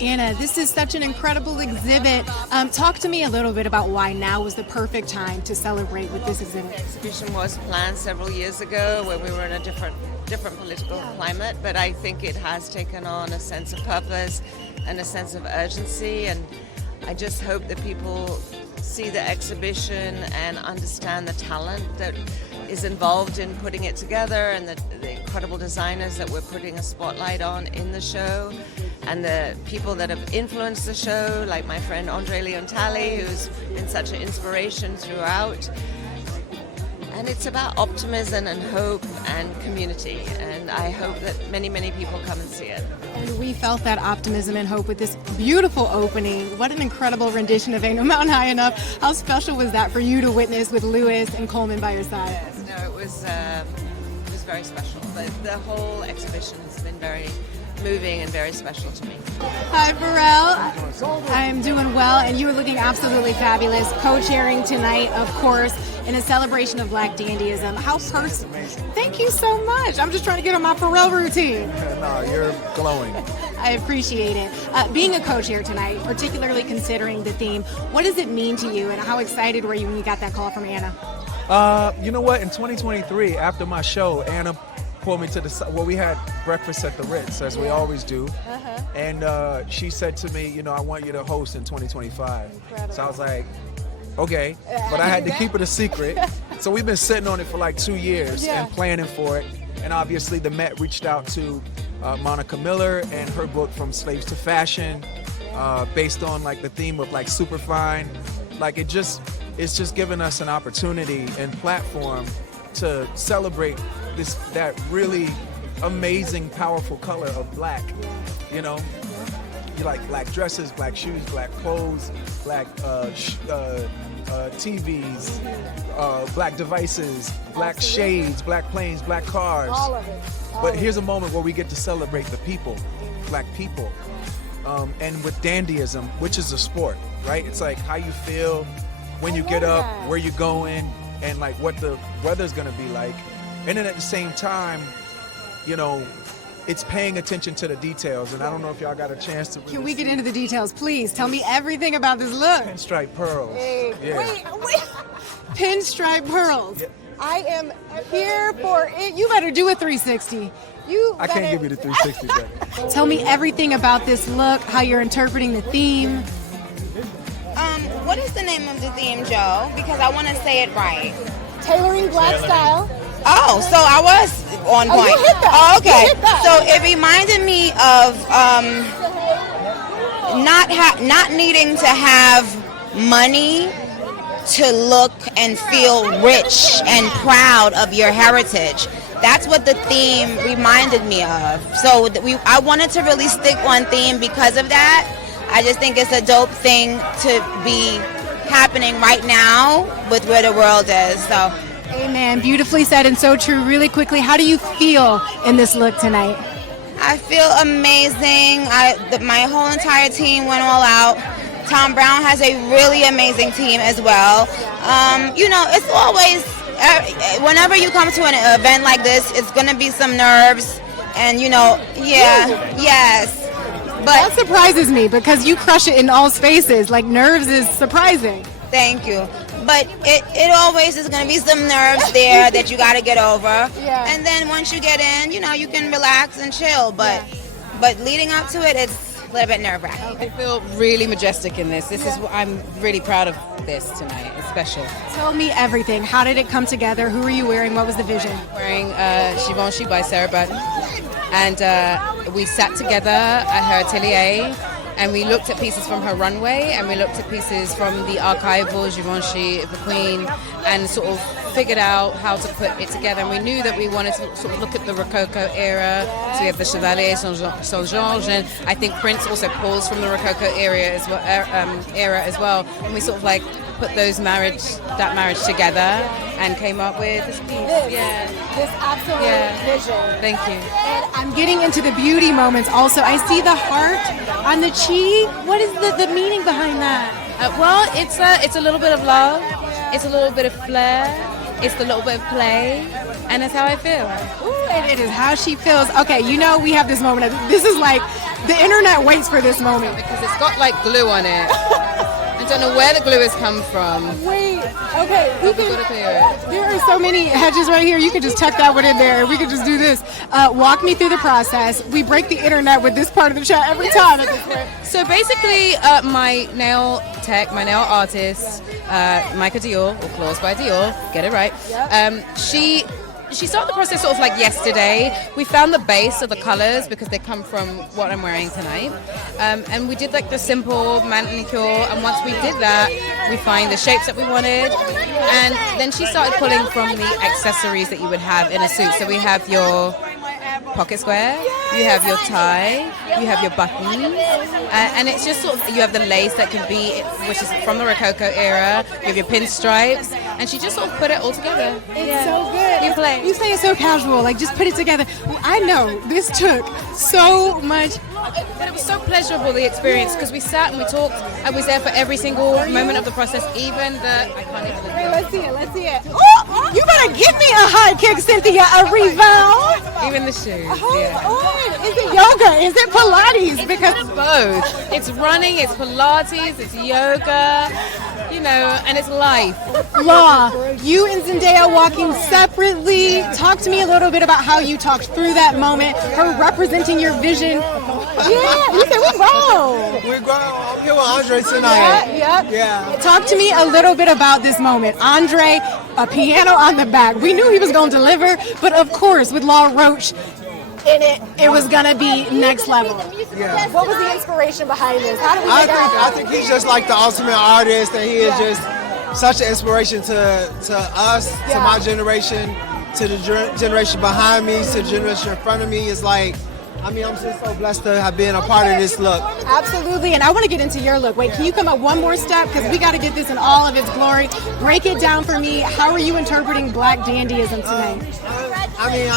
Anna, this is such an incredible exhibit. Talk to me a little bit about why now was the perfect time to celebrate with this exhibit. The exhibition was planned several years ago when we were in a different political climate, but I think it has taken on a sense of purpose and a sense of urgency, and I just hope that people see the exhibition and understand the talent that is involved in putting it together, and the incredible designers that we're putting a spotlight on in the show, and the people that have influenced the show, like my friend Andre Leontali, who's been such an inspiration throughout. And it's about optimism and hope and community, and I hope that many, many people come and see it. And we felt that optimism and hope with this beautiful opening. What an incredible rendition of Ain't No Mountain High Enough. How special was that for you to witness with Lewis and Colman by your side? Yes, no, it was very special. But the whole exhibition has been very moving and very special to me. Hi, Pharrell. I'm doing well, and you are looking absolutely fabulous. Co-chairing tonight, of course, in a celebration of Black dandyism. How personal. Thank you so much. I'm just trying to get on my Pharrell routine. No, you're glowing. I appreciate it. Being a co-chair tonight, particularly considering the theme, what does it mean to you, and how excited were you when you got that call from Anna? You know what? In 2023, after my show, Anna pulled me to the side. Well, we had breakfast at the Ritz, as we always do. And she said to me, you know, I want you to host in 2025. Incredible. So I was like, okay. But I had to keep it a secret. So we've been sitting on it for like 2 years and planning for it. And obviously the Met reached out to Monica Miller and her book From Slaves to Fashion, based on like the theme of like superfine. Like it's just giving us an opportunity and platform to celebrate that really amazing, powerful color of black. You know, you like black dresses, black shoes, black clothes, black TVs, black devices, black shades, black planes, black cars. All of it. But here's a moment where we get to celebrate the people, black people. And with dandyism, which is a sport, right? It's like how you feel when you get up, where you're going, and like what the weather's gonna be like. And then at the same time, you know, it's paying attention to the details. And I don't know if y'all got a chance to really Can we get into the details, please? Tell me everything about this look. pinstripe pearls. Yeah. Wait. Pinstripe pearls. Yeah. I am here for it. You better do a 360. I can't give you the 360, but Tell me everything about this look, how you're interpreting the theme. What is the name of the theme, Joe? Because I want to say it right. Tailoring black style. Oh, so I was on point. you hit that. Oh, okay. You hit that. So it reminded me of not needing to have money to look and feel rich and proud of your heritage. That's what the theme reminded me of. So I wanted to really stick on theme because of that. I just think it's a dope thing to be happening right now with where the world is. So. Amen. Beautifully said and so true. Really quickly, how do you feel in this look tonight? I feel amazing. My whole entire team went all out. Tom Brown has a really amazing team as well. You know, it's always, whenever you come to an event like this, it's going to be some nerves. And, you know, yes. But That surprises me because you crush it in all spaces. Like nerves is surprising. thank you. But it always is going to be some nerves there that you got to get over. Yeah. And then once you get in, you know, you can relax and chill. But leading up to it, it's a little bit nerve-wracking. I feel really majestic in this. I'm really proud of this tonight. It's special. Tell me everything. How did it come together? Who were you wearing? What was the vision? Wearing Givenchy by Sarah Burton. And we sat together at her atelier and we looked at pieces from her runway and we looked at pieces from the archival Givenchy, the Queen, and sort of figured out how to put it together. And we knew that we wanted to sort of look at the Rococo era. So we have the Chevalier Saint-Georges, and I think Prince also pulls from the Rococo era as well. And we sort of like put that marriage together and came up with this piece. This absolute vision. Thank you. And I'm getting into the beauty moments also. I see the heart on the cheek. What is the meaning behind that? Well, it's a little bit of love. It's a little bit of flair. It's a little bit of play. And that's how I feel. Ooh, and it is how she feels. Okay, you know we have this moment. This is like The internet waits for this moment. Because it's got like glue on it. I don't know where the glue has come from. Wait, okay. But we've got to clear it. There are so many hedges right here. You could just tuck that one in there. We could just do this. Walk me through the process. We break the internet with this part of the chat every time at this point. So basically, my nail tech, my nail artist, Michael Dior, or Claws by Dior, get it right. She started the process sort of like yesterday. We found the base of the colors because they come from what I'm wearing tonight. And we did like the simple manicure. And once we did that, we find the shapes that we wanted. And then she started pulling from the accessories that you would have in a suit. So we have your pocket square, you have your tie, you have your buttons, and it's just sort of, you have the lace that can be, which is from the Rococo era, you have your pinstripes, and she just sort of put it all together. It's so good. You play. You say it so casual, like just put it together. I know this took so much. But it was so pleasurable, the experience, because we sat and we talked. I was there for every single moment of the process, even the... I can't even... Wait, let's see it, let's see it. Oh, you better give me a high kick, Cynthia, a rebound. Even the shoes, Hold on. Is it yoga? Is it Pilates? Because It's both. It's running, it's Pilates, it's yoga, you know, and it's life. Law, you and Zendaya walking separately. Talk to me a little bit about how you talked through that moment, her representing your vision. Yeah, you said we grown. We're grown. I'm here with Andre tonight. Yeah. Talk to me a little bit about this moment. Andre, a piano on the back. We knew he was going to deliver, but of course, with Law Roach in it, it was going to be next level. Yeah. What was the inspiration behind this? How did we make I think he's just like the ultimate artist, and he is just such an inspiration to us, to my generation, to the generation behind me, to the generation in front of me. It's like, I mean, I'm just so blessed to have been a part of this look. Absolutely, and I want to get into your look. Wait, can you come up one more step? Because we got to get this in all of its glory. Break it down for me. How are you interpreting Black dandyism tonight? I mean,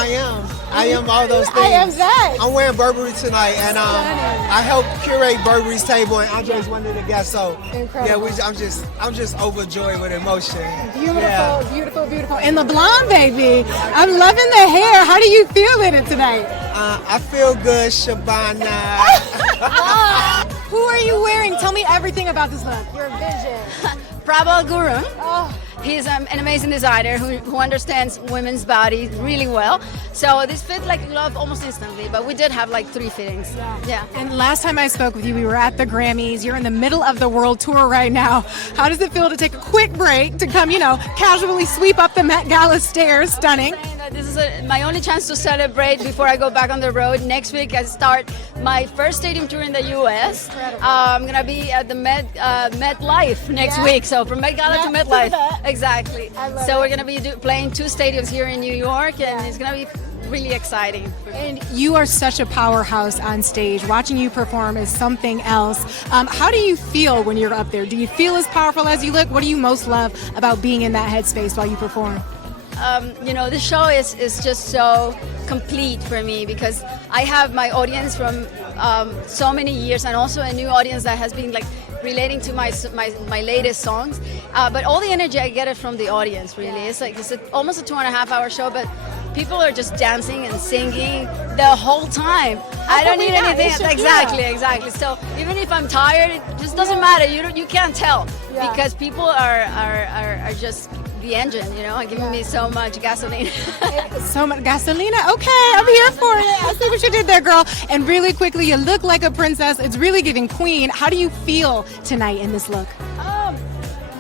I am all those things. I am that. I'm wearing Burberry tonight, and I helped curate Burberry's table, and Andre's one of the guests. So Incredible. yeah, I'm just overjoyed with emotion. Beautiful, Yeah. beautiful, beautiful. And the blonde, baby. I'm loving the hair. How do you feel in it tonight? I feel good, Shabana. Who are you wearing? Tell me everything about this look. Your vision. Prabal Guru. Oh. He's an amazing designer who understands women's bodies really well. So this fit like a glove almost instantly, but we did have like 3 fittings. Yeah. And last time I spoke with you, we were at the Grammys. You're in the middle of the world tour right now. How does it feel to take a quick break to come, casually sweep up the Met Gala stairs? Stunning. This is my only chance to celebrate before I go back on the road. Next week I start my first stadium tour in the U.S. I'm going to be at the Met Life next week. So from Met Gala to Met Life. Exactly. So we're going to be playing 2 stadiums here in New York, and it's going to be really exciting. And you are such a powerhouse on stage. Watching you perform is something else. How do you feel when you're up there? Do you feel as powerful as you look? What do you most love about being in that headspace while you perform? The show is just so complete for me because I have my audience from so many years, and also a new audience that has been like relating to my latest songs. But all the energy I get it from the audience. Really, it's almost a 2.5-hour show, but people are just dancing and singing the whole time. I don't need anything. Exactly. So even if I'm tired, it just doesn't matter. You can't tell because people are just the engine, giving me so much gasoline. So much gasolina. Okay, I'm here for it. I see what you did there, girl. And really quickly, you look like a princess. It's really giving queen. How do you feel tonight in this look?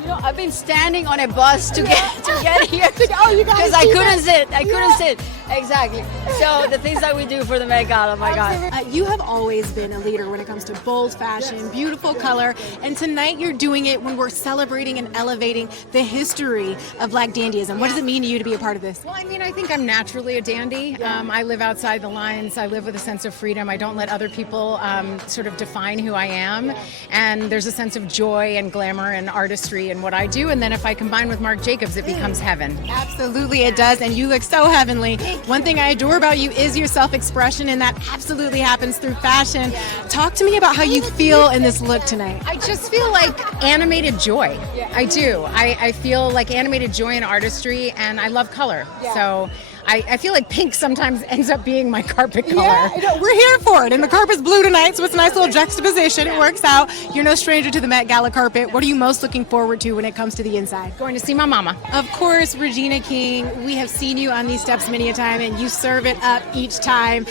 I've been standing on a bus to get here you guys because I couldn't sit. Exactly. So the things that we do for the Met Gala, my God. You have always been a leader when it comes to bold fashion, beautiful color, and tonight you're doing it when we're celebrating and elevating the history of Black dandyism. What does it mean to you to be a part of this? Well, I mean, I think I'm naturally a dandy. I live outside the lines. I live with a sense of freedom. I don't let other people sort of define who I am. And there's a sense of joy and glamour and artistry in what I do. And then if I combine with Marc Jacobs, it becomes heaven. Absolutely, it does. And you look so heavenly. One thing I adore about you is your self-expression, and that absolutely happens through fashion. Talk to me about how you feel in this look tonight. I just feel like animated joy. I do. I feel like animated joy and artistry, and I love color. So I feel like pink sometimes ends up being my carpet color. Yeah, I know. We're here for it. And the carpet's blue tonight, so it's a nice little juxtaposition. It works out. You're no stranger to the Met Gala carpet. What are you most looking forward to when it comes to the inside? Going to see my mama. Of course, Regina King. We have seen you on these steps many a time, and you serve it up each time.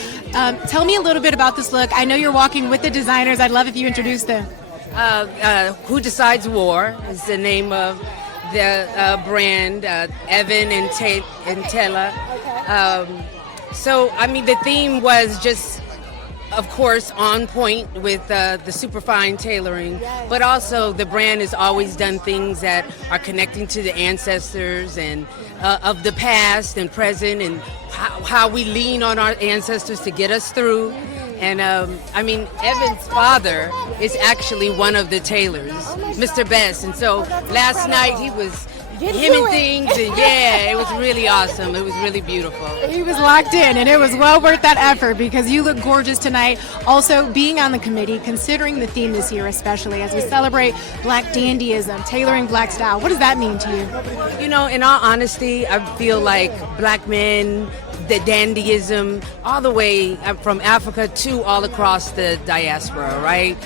Tell me a little bit about this look. I know you're walking with the designers. I'd love if you introduce them. Who Decides War is the name of the brand, Evan and Tella. So, I mean, the theme was just, of course, on point with the superfine tailoring, but also the brand has always done things that are connecting to the ancestors and of the past and present, and how we lean on our ancestors to get us through. And I mean, Evan's father is actually one of the tailors, Mr. Best. And so last night he was hemming things, and yeah, it was really awesome. It was really beautiful. He was locked in, and it was well worth that effort because you look gorgeous tonight. Also, being on the committee, considering the theme this year, especially as we celebrate Black dandyism, tailoring Black style, what does that mean to you? You know, in all honesty, I feel like Black men, the dandyism, all the way from Africa to all across the diaspora, right?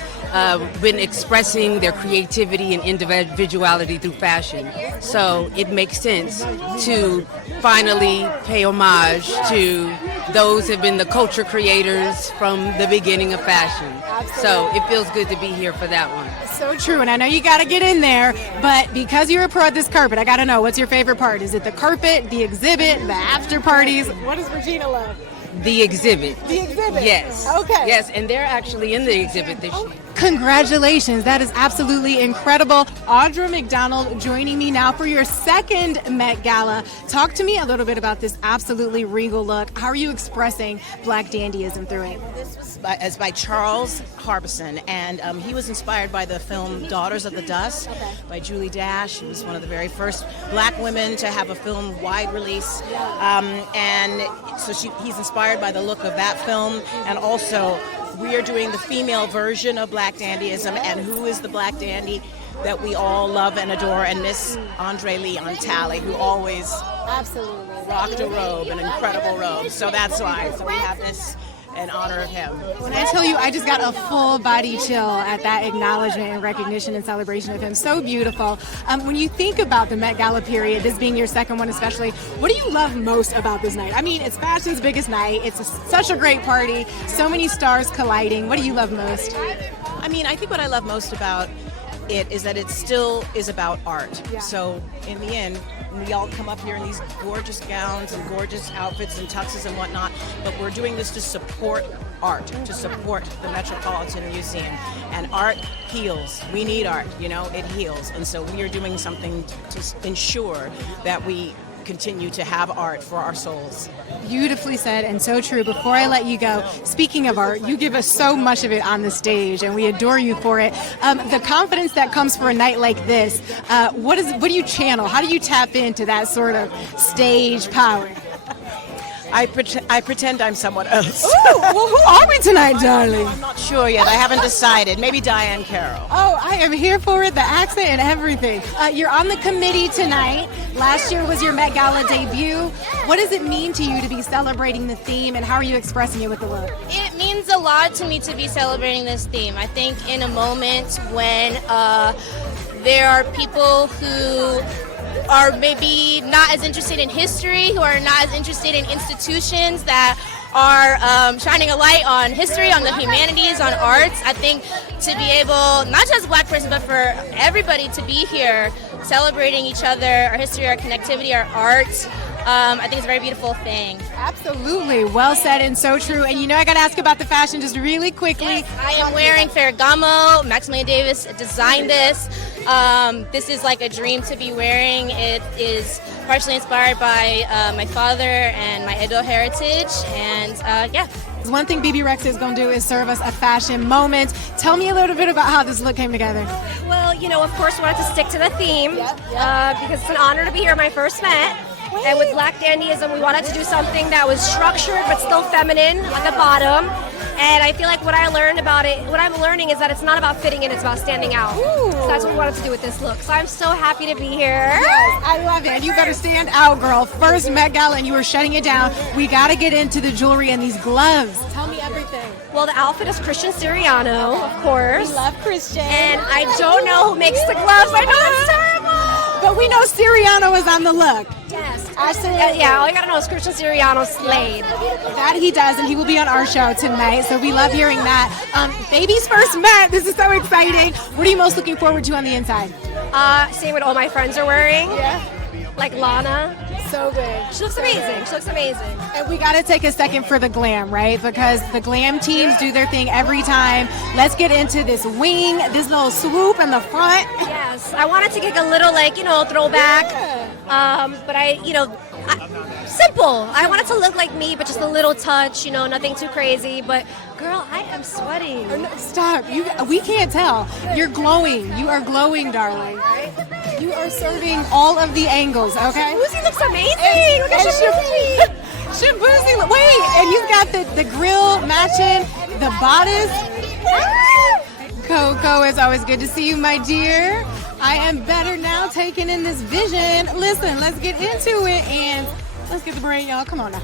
Been expressing their creativity and individuality through fashion. So it makes sense to finally pay homage to those who have been the culture creators from the beginning of fashion. So it feels good to be here for that one. So true, and I know you got to get in there, but because you're a pro at this carpet, I got to know, what's your favorite part? Is it the carpet, the exhibit, the after parties? What does Regina love? The exhibit. The exhibit? Yes. Okay. Yes, and they're actually in the exhibit this year. Congratulations. That is absolutely incredible. Audra McDonald joining me now for your second Met Gala. Talk to me a little bit about this absolutely regal look. How are you expressing Black dandyism through it? This was by Charles Harbison, and he was inspired by the film Daughters of the Dust by Julie Dash. She was one of the very first Black women to have a film wide release, and so he's inspired by the look of that film, and also we are doing the female version of Black dandyism, and who is the Black dandy that we all love and adore, and Miss Andre Leon Talley, who always absolutely rocked a robe, an incredible robe. So that's why. So we have this in honor of him. When I tell you, I just got a full body chill at that acknowledgement and recognition and celebration of him. So beautiful. When you think about the Met Gala period, this being your second one especially, what do you love most about this night? I mean, it's fashion's biggest night. It's such a great party. So many stars colliding. What do you love most? I mean, I think what I love most about it is that it still is about art. Yeah. So in the end, we all come up here in these gorgeous gowns and gorgeous outfits and tuxes and whatnot, but we're doing this to support art, to support the Metropolitan Museum. And art heals. We need art, you know, it heals. And so we are doing something to ensure that we continue to have art for our souls. Beautifully said and so true. Before I let you go, speaking of art, you give us so much of it on the stage and we adore you for it. The confidence that comes for a night like this, what do you channel? How do you tap into that sort of stage power? I pretend I'm someone else. Ooh, well, who are we tonight, darling? I'm not sure yet. I haven't decided. Maybe Diane Carroll. Oh, I am here for it, the accent and everything. You're on the committee tonight. Last year was your Met Gala debut. What does it mean to you to be celebrating the theme, and how are you expressing it with the look? It means a lot to me to be celebrating this theme. I think in a moment when there are people who are maybe not as interested in history, who are not as interested in institutions that are shining a light on history, on the humanities, on arts. I think to be able, not just Black person, but for everybody to be here celebrating each other, our history, our connectivity, our art, I think it's a very beautiful thing. Absolutely. Well said and so true. And you know I got to ask about the fashion just really quickly. Yes, I am wearing Ferragamo. Maximilian Davis designed this. This is like a dream to be wearing. It is partially inspired by my father and my Edo heritage. And yeah. One thing BB Rex is going to do is serve us a fashion moment. Tell me a little bit about how this look came together. Well, you know, of course, we wanted to stick to the theme because it's an honor to be here, my first Met. And with Black dandyism, we wanted to do something that was structured but still feminine at the bottom. And I feel like what I'm learning is that it's not about fitting in, it's about standing out. Ooh. So that's what we wanted to do with this look. So I'm so happy to be here. Yes, I love it. You better stand out, girl. First Met Gala, and you were shutting it down. We got to get into the jewelry and these gloves. Tell me everything. Well, the outfit is Christian Siriano, of course. We love Christian. And I don't know who makes the gloves. I know it's terrible. But we know Siriano is on the look. Yes. Absolutely. Yeah, all you gotta know is Christian Siriano slayed. That he does, and he will be on our show tonight, so we love hearing that. Baby's first Met, this is so exciting. What are you most looking forward to on the inside? Seeing what all my friends are wearing. Yeah. Like Lana. So good. She looks amazing. She looks amazing. And we got to take a second for the glam, right? Because the glam teams do their thing every time. Let's get into this wing, this little swoop in the front. Yes, I wanted to get a little, throwback. But simple. I wanted to look like me, but just a little touch, nothing too crazy. But girl, I am sweating. Stop. We can't tell. You're glowing. You are glowing, darling. You are serving all of the angles, okay? Shabuzi looks amazing. Look at Shabuzi. Shabuzi. Wait, and you've got the grill matching the bodice. Coco, it's always good to see you, my dear. I am better now taking in this vision. Listen, let's get into it and let's get the braid, y'all. Come on now.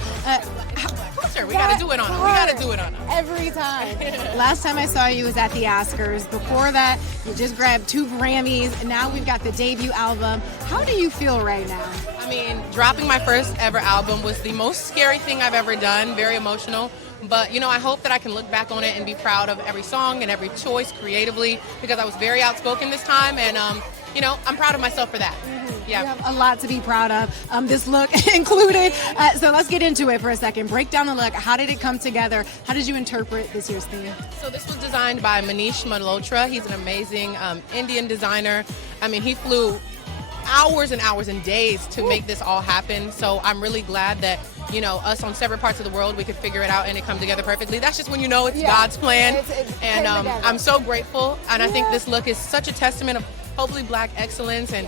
Sure, we gotta do it on them. We gotta do it on them. Every time. Last time I saw you was at the Oscars. Before that, you just grabbed 2 Grammys, and now we've got the debut album. How do you feel right now? I mean, dropping my first ever album was the most scary thing I've ever done, very emotional. But, I hope that I can look back on it and be proud of every song and every choice creatively, because I was very outspoken this time, and, I'm proud of myself for that. Yeah. You have a lot to be proud of, this look included. So let's get into it for a second. Break down the look. How did it come together? How did you interpret this year's theme? So this was designed by Manish Malhotra. He's an amazing Indian designer. I mean, he flew hours and hours and days to make this all happen. So I'm really glad that, us on separate parts of the world, we could figure it out and it come together perfectly. That's just when you know it's God's plan. And I'm so grateful. And I think this look is such a testament of hopefully Black excellence and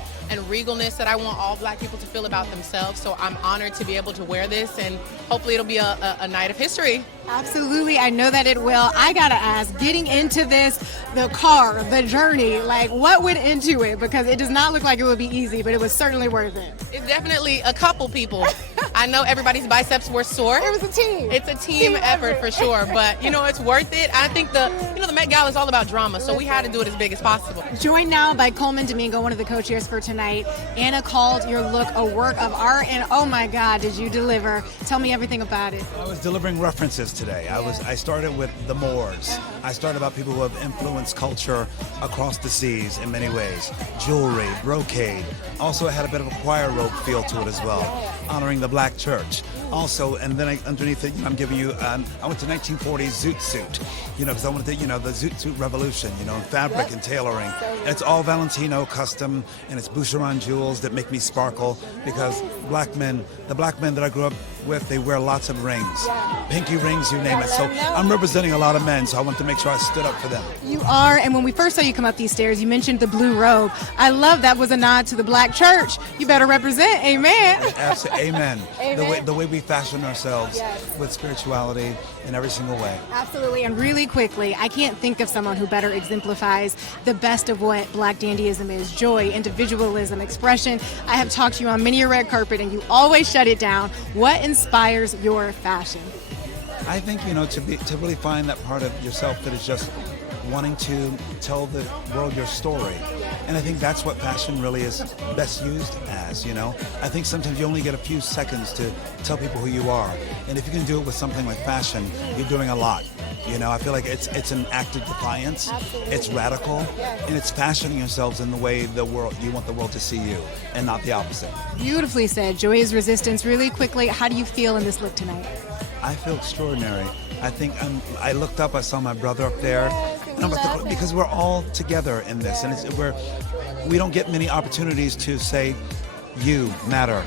regalness that I want all Black people to feel about themselves. So I'm honored to be able to wear this, and hopefully it'll be a night of history. Absolutely. I know that it will. I got to ask, getting into this, the car, the journey, what went into it? Because it does not look like it would be easy, but it was certainly worth it. It's definitely a couple people. I know everybody's biceps were sore. It was a team. It's a team effort for sure, but it's worth it. I think the Met Gala is all about drama, so we had to do it as big as possible. Joined now by Colman Domingo, one of the co-chairs for tonight. Anna called your look a work of art, and oh my God, did you deliver? Tell me everything about it. I was delivering references today. I started with the Moors. I started about people who have influenced culture across the seas in many ways. Jewelry, brocade. Also, it had a bit of a choir robe feel to it as well, honoring the Black church. Also, and then underneath it, I'm giving you, I went to 1940s zoot suit, because I wanted the zoot suit revolution, fabric and tailoring. And it's all Valentino custom, and it's Boucheron jewels that make me sparkle, because the Black men that I grew up with, they wear lots of rings, pinky rings, you name it. So I'm representing a lot of men, so I want to make sure I stood up for them. You are, and when we first saw you come up these stairs, you mentioned the blue robe. I love that was a nod to the Black church. You better represent, amen. Absolutely, amen. The way we fashion ourselves with spirituality in every single way. Absolutely, and really quickly, I can't think of someone who better exemplifies the best of what Black dandyism is: joy, individualism, expression. I have talked to you on many a red carpet, and you always shut it down. What inspires your fashion? I think, to really find that part of yourself that is just wanting to tell the world your story. And I think that's what fashion really is best used as, I think sometimes you only get a few seconds to tell people who you are. And if you can do it with something like fashion, you're doing a lot. I feel like it's an act of defiance. Absolutely. It's radical, and it's fashioning yourselves in the way you want the world to see you, and not the opposite. Beautifully said. Joy is resistance. Really quickly, how do you feel in this look tonight? I feel extraordinary. I think I looked up, I saw my brother up there, because we're all together in this, and we don't get many opportunities to say, you matter.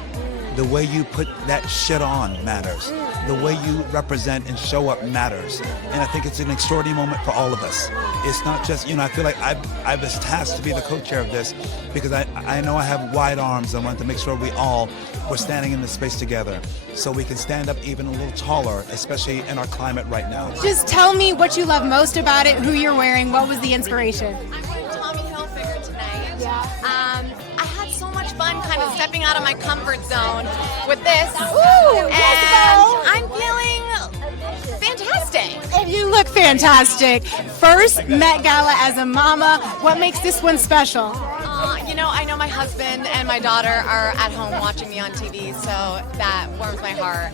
The way you put that shit on matters. the way you represent and show up matters. And I think it's an extraordinary moment for all of us. It's not just, I feel like I was tasked to be the co-chair of this because I know I have wide arms. I want to make sure we're standing in this space together so we can stand up even a little taller, especially in our climate right now. Just tell me what you love most about it, who you're wearing, what was the inspiration? I'm wearing Tommy Hilfiger tonight. I had so much fun kind of stepping out of my comfort zone with this. And I'm feeling fantastic. And you look fantastic. First Met Gala as a mama. What makes this one special? I know my husband and my daughter are at home watching me on TV, so that warms my heart.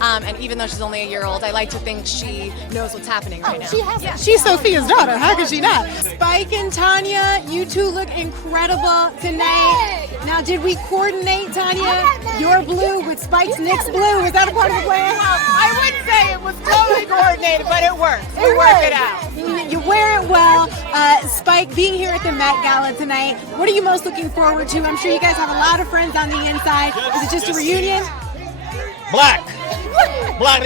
And even though she's only a year old, I like to think she knows what's happening right now. She's Sophia's daughter. How could she not? Spike and Tanya, you two look incredible tonight. Now, did we coordinate, Tanya, your blue with Spike's Nick's blue? Is that a part of the plan? I wouldn't say it was totally coordinated, but it worked. We worked it out. You wear it well. Spike, being here at the Met Gala tonight, what are you most looking forward to? I'm sure you guys have a lot of friends on the inside. Is it just a reunion? Black. Black.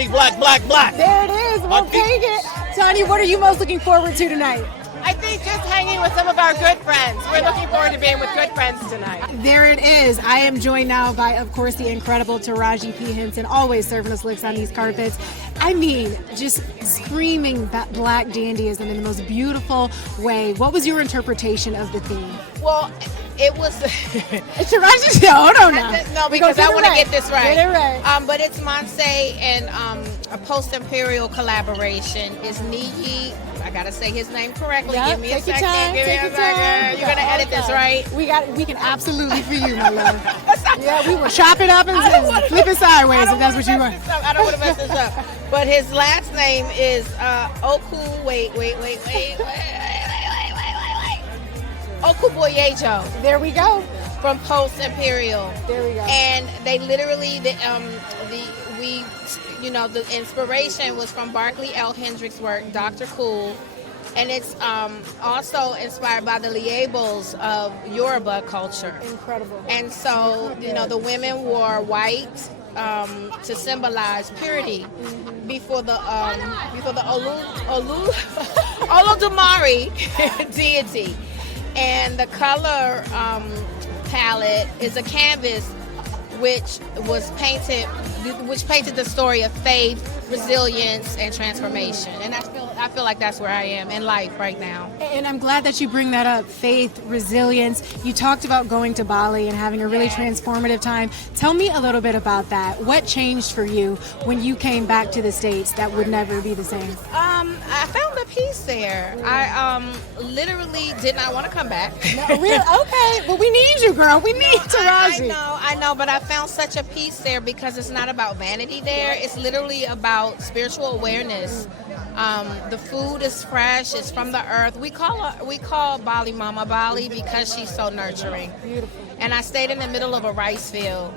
There it is. We'll take it. Tanya, what are you most looking forward to tonight? I think just hanging with some of our good friends. We're looking forward to being with good friends tonight. There it is. I am joined now by, of course, the incredible Taraji P. Henson, always serving us looks on these carpets. I mean, just screaming black dandyism in the most beautiful way. What was your interpretation of the theme? Well, it was... Taraji, hold on now. No, because I want to get this right. Get it right. But it's Monse and a post-imperial collaboration. It's Niji. I gotta say his name correctly. Yep, Give me a second. Take your time. You're gonna edit this, right? We can absolutely for you, my love. Yeah, we will chop it up and flip it sideways if that's what you want. I don't want to mess this up. But his last name is Oku. Wait. Okuboyejo. There we go. From Post Imperial. There we go. And they literally the inspiration was from Barclay L. Hendricks' work, Dr. Cool, and it's also inspired by the Liebels of Yoruba culture. Incredible. And so, the women wore white to symbolize purity before the Olodumare deity. And the color palette is a canvas which painted the story of faith, resilience, and transformation. And I feel like that's where I am in life right now. And I'm glad that you bring that up, faith, resilience. You talked about going to Bali and having a really transformative time. Tell me a little bit about that. What changed for you when you came back to the States that would never be the same? I found a peace there. I literally did not want to come back. No, really? Okay. Well, we need you, girl. We need Taraji. I know, but I found such a peace there because it's not about vanity there. It's literally about spiritual awareness. The food is fresh. It's from the earth. We call Bali Mama Bali because she's so nurturing. Beautiful. And I stayed in the middle of a rice field.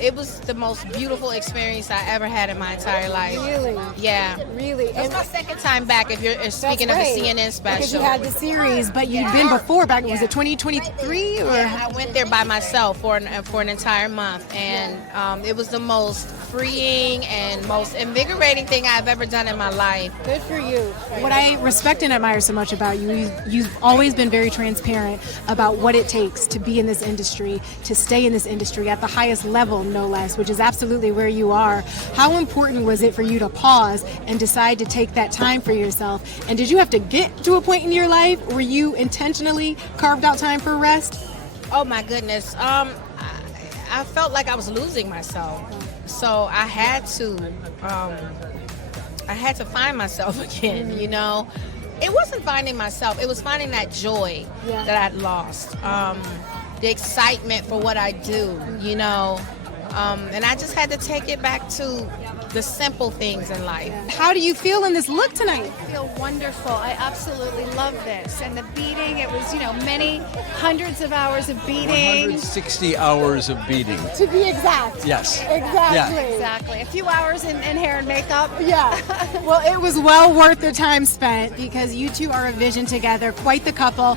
It was the most beautiful experience I ever had in my entire life. Really? Yeah. Really? It's my second time back if you're speaking of the CNN special. Because you had the series, but you'd been before back, was it 2023? Or? Yeah, I went there by myself for an entire month, and it was the most freeing and most invigorating thing I've ever done in my life. Good for you. What I respect and admire so much about you, you've always been very transparent about what it takes to be in this industry, to stay in this industry at the highest level, no less, which is absolutely where you are. How important was it for you to pause and decide to take that time for yourself? And did you have to get to a point in your life where you intentionally carved out time for rest? Oh my goodness. I felt like I was losing myself. So I had to find myself again, It wasn't finding myself, it was finding that joy that I'd lost. The excitement for what I do, and I just had to take it back to the simple things in life. How do you feel in this look tonight? I feel wonderful. I absolutely love this. And the beating, it was, many hundreds of hours of beating. 160 hours of beating. To be exact. Yes. Exactly. Yeah. Exactly. A few hours in hair and makeup. Yeah. Well, it was well worth the time spent because you two are a vision together, quite the couple.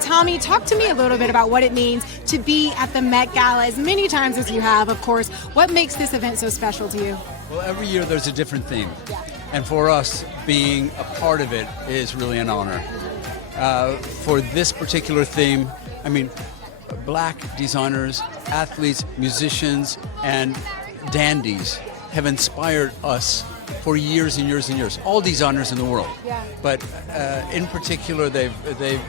Tommy, talk to me a little bit about what it means to be at the Met Gala as many times as you have, of course. What makes this event so special to you? Well, every year there's a different theme. And for us, being a part of it is really an honor. For this particular theme, I mean, black designers, athletes, musicians, and dandies have inspired us for years and years and years. All designers in the world. Yeah. But in particular, they've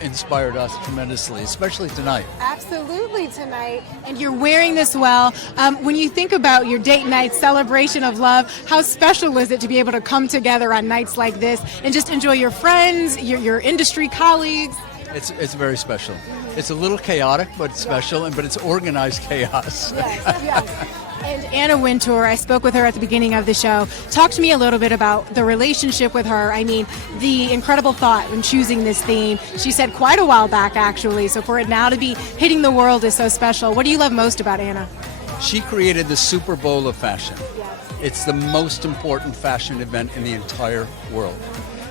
inspired us tremendously, especially tonight. Absolutely tonight. And you're wearing this well. When you think about your date night celebration of love, how special is it to be able to come together on nights like this and just enjoy your friends, your industry colleagues? It's very special. It's a little chaotic, but it's special, but it's organized chaos. Yes, yes. And Anna Wintour, I spoke with her at the beginning of the show. Talk to me a little bit about the relationship with her. I mean, the incredible thought in choosing this theme. She said quite a while back, actually. So for it now to be hitting the world is so special. What do you love most about Anna? She created the Super Bowl of fashion. It's the most important fashion event in the entire world.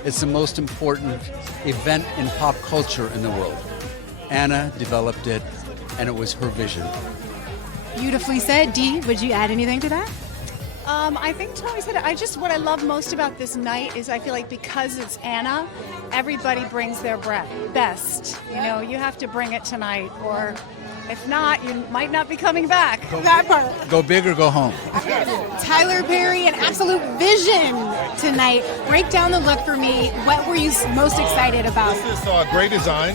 It's the most important event in pop culture in the world. Anna developed it, and it was her vision. Beautifully said. Dee, would you add anything to that? I think Tony said it. What I love most about this night is I feel like because it's Anna, everybody brings their best. You know, you have to bring it tonight, or if not, you might not be coming back. That part. Go big or go home. Tyler Perry, an absolute vision tonight. Break down the look for me. What were you most excited about? This is great design,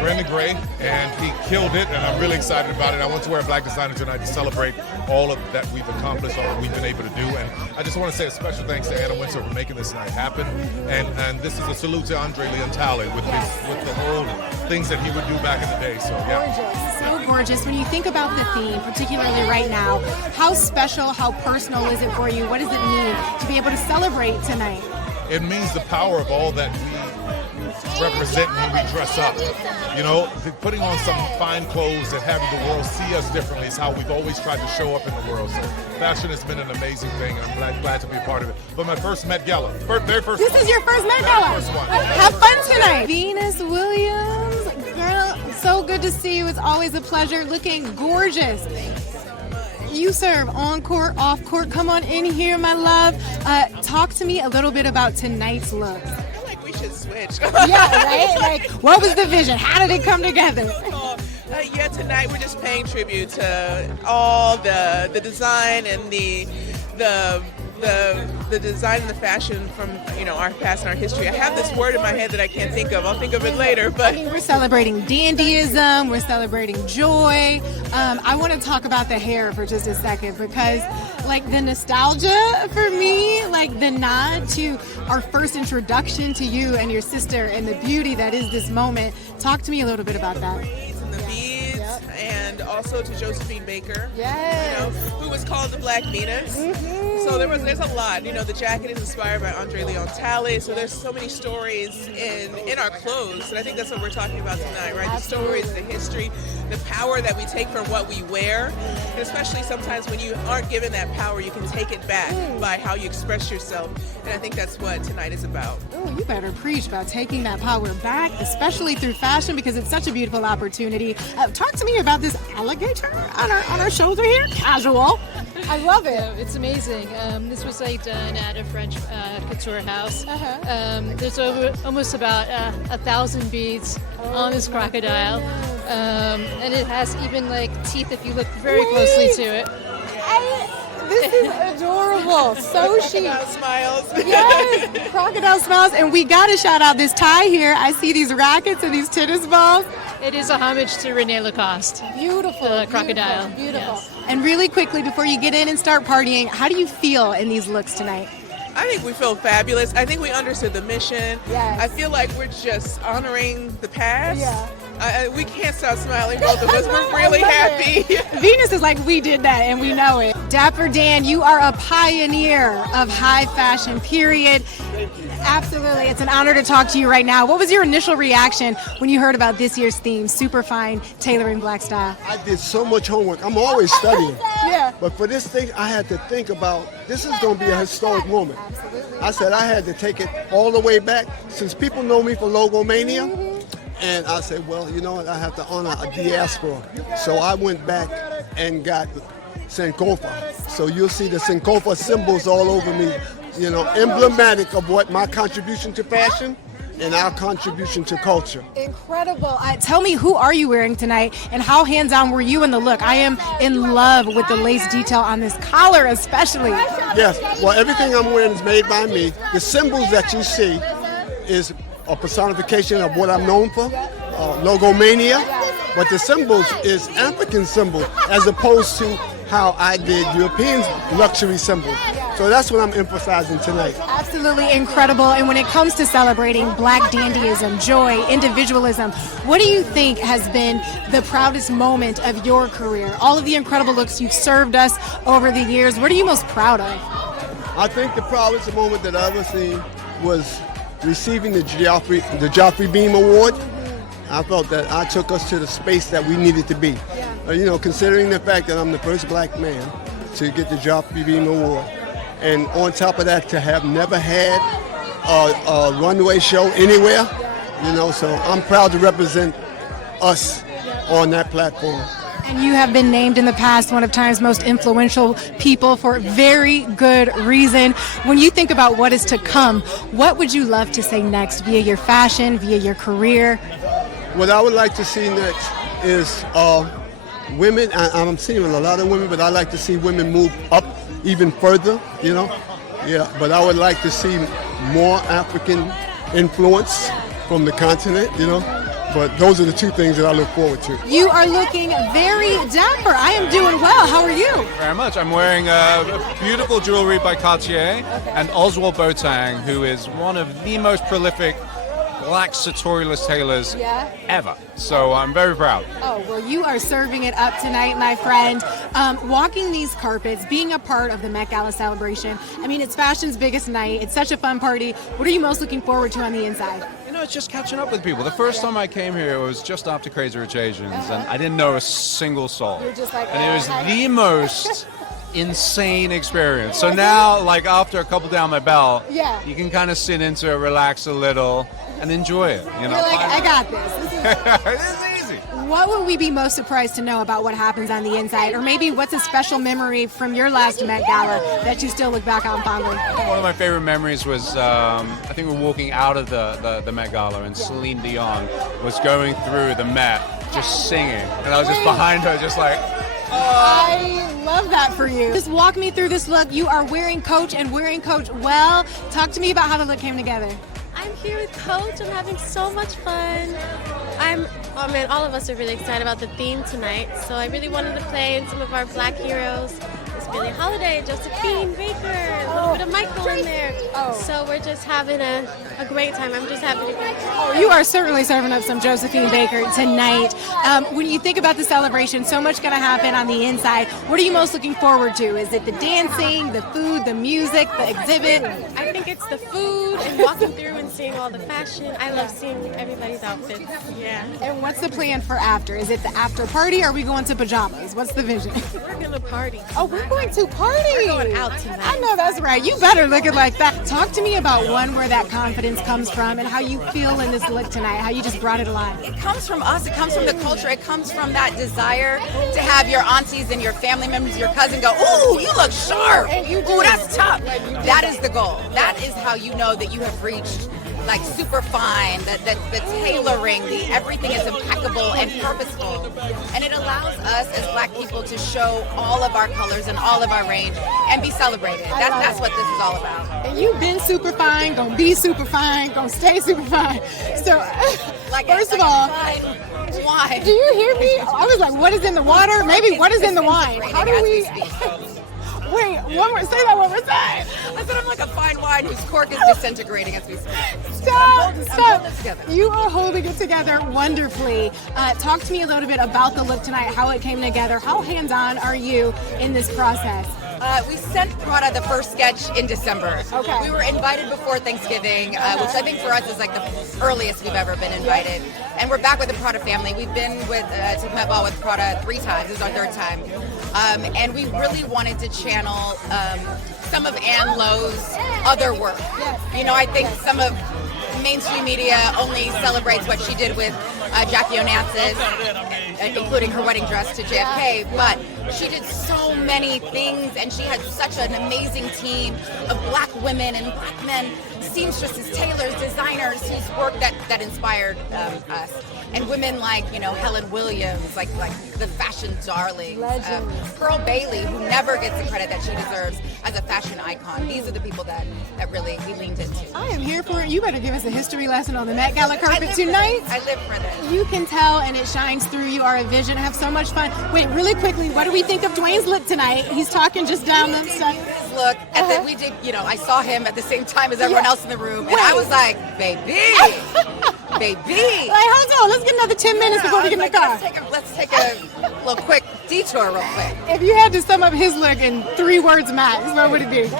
Brandon Gray, and he killed it, and I'm really excited about it. I want to wear a black designer tonight to celebrate all of that we've accomplished, all that we've been able to do, and I just want to say a special thanks to Anna Wintour for making this night happen, and this is a salute to Andre Leon Talley with the whole things that he would do back in the day. So yeah. So gorgeous. When you think about the theme, particularly right now, how special, how personal is it for you? What does it mean to be able to celebrate tonight? It means the power of all that we represent when we dress up. You know, putting on some fine clothes and having the world see us differently is how we've always tried to show up in the world. So fashion has been an amazing thing, and I'm glad to be a part of it. But my first Met Gala, very first This one. is your first Met Gala. First one. Have fun tonight. Venus Williams, girl, so good to see you. It's always a pleasure. Looking gorgeous. You serve on court, off court. Come on in here, my love. Talk to me a little bit about tonight's look. We should switch. Yeah, right? Like, what was the vision? How did it come together? Yeah, tonight we're just paying tribute to all the design and the design and the fashion from our past and our history. I have this word in my head that I can't think of. I'll think of it later. But we're celebrating dandyism. We're celebrating joy. I want to talk about the hair for just a second because, like, the nostalgia for me, like the nod to our first introduction to you and your sister and the beauty that is this moment. Talk to me a little bit about that. And the beads, and also to Josephine Baker, yes. Who was called the Black Venus. So there's a lot. The jacket is inspired by Andre Leon Talley. So there's so many stories in our clothes, and I think that's what we're talking about tonight, right? Absolutely. The stories, the history, the power that we take from what we wear, and especially sometimes when you aren't given that power, you can take it back by how you express yourself. And I think that's what tonight is about. Oh, you better preach about taking that power back, especially through fashion, because it's such a beautiful opportunity. Talk to me about this alligator on our shoulder here. Casual. I love it. Yeah, it's amazing. This was done at a French couture house. There's almost about 1,000 beads on this crocodile, and it has even teeth if you look very closely to it. This is adorable. So chic. Crocodile smiles. Yes, crocodile smiles. And we got to shout out this tie here. I see these rackets and these tennis balls. It is a homage to Rene Lacoste. Beautiful. The crocodile. Beautiful. Yes. And really quickly, before you get in and start partying, how do you feel in these looks tonight? I think we feel fabulous. I think we understood the mission. Yes. I feel like we're just honoring the past. Yeah. We can't stop smiling, both of us. We're really happy. Venus is like, we did that, and we know it. Dapper Dan, you are a pioneer of high fashion, period. Absolutely. It's an honor to talk to you right now. What was your initial reaction when you heard about this year's theme, Superfine Tailoring Black Style? I did so much homework. I'm always studying. Yeah. But for this thing, I had to think about, this is going to be a historic moment. Absolutely. I said I had to take it all the way back, since people know me for Logomania. And I said, well, you know what, I have to honor a diaspora. So I went back and got Sankofa. So you'll see the Sankofa symbols all over me, you know, emblematic of what my contribution to fashion and our contribution to culture. Incredible. Tell me, who are you wearing tonight, and how hands-on were you in the look? I am in love with the lace detail on this collar especially. Yes, well, everything I'm wearing is made by me. The symbols that you see is a personification of what I'm known for, logomania, but the symbols is African symbols as opposed to how I did European luxury symbols. So that's what I'm emphasizing tonight. Absolutely incredible. And when it comes to celebrating Black dandyism, joy, individualism, what do you think has been the proudest moment of your career? All of the incredible looks you've served us over the years, what are you most proud of? I think the proudest moment that I ever seen was receiving the Joffrey Beam Award. I felt that I took us to the space that we needed to be. You know, considering the fact that I'm the first black man to get the Joffrey Beam Award, and on top of that, to have never had a runway show anywhere, you know, so I'm proud to represent us on that platform. And you have been named in the past one of Time's most influential people for very good reason. When you think about what is to come, what would you love to say next via your fashion, via your career? What I would like to see next is women. I'm seeing a lot of women, but I like to see women move up even further, you know? Yeah, but I would like to see more African influence from the continent, you know? But those are the two things that I look forward to. You are looking very dapper. I am doing well. How are you? Very much. I'm wearing beautiful jewelry by Cartier and Oswald Boateng, who is one of the most prolific black sartorialist tailors ever. So I'm very proud. Oh, well, you are serving it up tonight, my friend. Walking these carpets, being a part of the Met Gala celebration. I mean, it's fashion's biggest night. It's such a fun party. What are you most looking forward to on the inside? You know, it's just catching up with people. The first time I came here, it was just after Crazy Rich Asians, and I didn't know a single soul. You're just like, and it was the most insane experience. So now, like after a couple down my belt, you can kind of sit into it, relax a little, and enjoy it. You know, you're like, I got this. This is easy. What would we be most surprised to know about what happens on the inside? Or maybe what's a special memory from your last Met Gala that you still look back on fondly? One of my favorite memories was, I think we were walking out of the Met Gala, and Celine Dion was going through the Met just singing. And I was just behind her, just like, I love that for you. Just walk me through this look. You are wearing Coach and wearing Coach well. Talk to me about how the look came together. I'm here with Coach. I'm having so much fun. All of us are really excited about the theme tonight. So I really wanted to play in some of our black heroes. Miss Billie Holiday, Josephine Baker, a little bit of Michael in there. So we're just having a great time. I'm just having a great time. You are certainly serving up some Josephine Baker tonight. When you think about the celebration, so much going to happen on the inside. What are you most looking forward to? Is it the dancing, the food, the music, the exhibit? I think it's the food and walking through and seeing all the fashion. I love seeing everybody's outfits. Yeah. And what's the plan for after? Is it the after party, or are we going to pajamas? What's the vision? We're going to party. Oh, we're going to party. We're going out tonight. I know that's right. You better look it like that. Talk to me about where that confidence comes from and how you feel in this look tonight, how you just brought it alive. It comes from us. It comes from the culture. It comes from that desire to have your aunties and your family members, your cousin go, ooh, you look sharp. Ooh, that's tough. That is the goal. That is how you know that you have reached like super fine, the tailoring, everything is impeccable and purposeful. And it allows us as black people to show all of our colors and all of our range and be celebrated. That's what this is all about. And you've been super fine, gonna be super fine, gonna stay super fine. So, first of all, why? Do you hear me? I was like, what is in the water? Maybe what is in the wine? How do we... Wait, one more. Say that one more time. I said I'm like a fine wine whose cork is disintegrating as we speak. Stop! You are holding it together wonderfully. Talk to me a little bit about the look tonight, how it came together. How hands-on are you in this process? We sent Prada the first sketch in December. Okay. We were invited before Thanksgiving, which I think for us is like the earliest we've ever been invited. And we're back with the Prada family. We've been with to Met Ball with Prada 3 times. This is our 3rd time. And we really wanted to channel some of Ann Lowe's other work. You know, I think some of mainstream media only celebrates what she did with Jackie Onassis, including her wedding dress to JFK. But she did so many things, and she had such an amazing team of black women and black men, seamstresses, tailors, designers whose work that inspired us. And women like, Helen Williams, like the fashion darling. Pearl Bailey, who never gets the credit that she deserves as a fashion icon. These are the people that really we leaned into. I am here for it. You better give us a history lesson on the Met Gala carpet tonight. I live for this. You can tell, and it shines through. You are a vision. Have so much fun. Wait, really quickly, what do we think of Dwayne's look tonight? He's talking just down the stuff. Look, we did, I saw him at the same time as everyone else in the room, and I was like, baby. Baby. Like, hold on, let's get another 10 minutes before we get in the car. Let's take a little quick detour real quick. If you had to sum up his look in 3 words max, what would it be?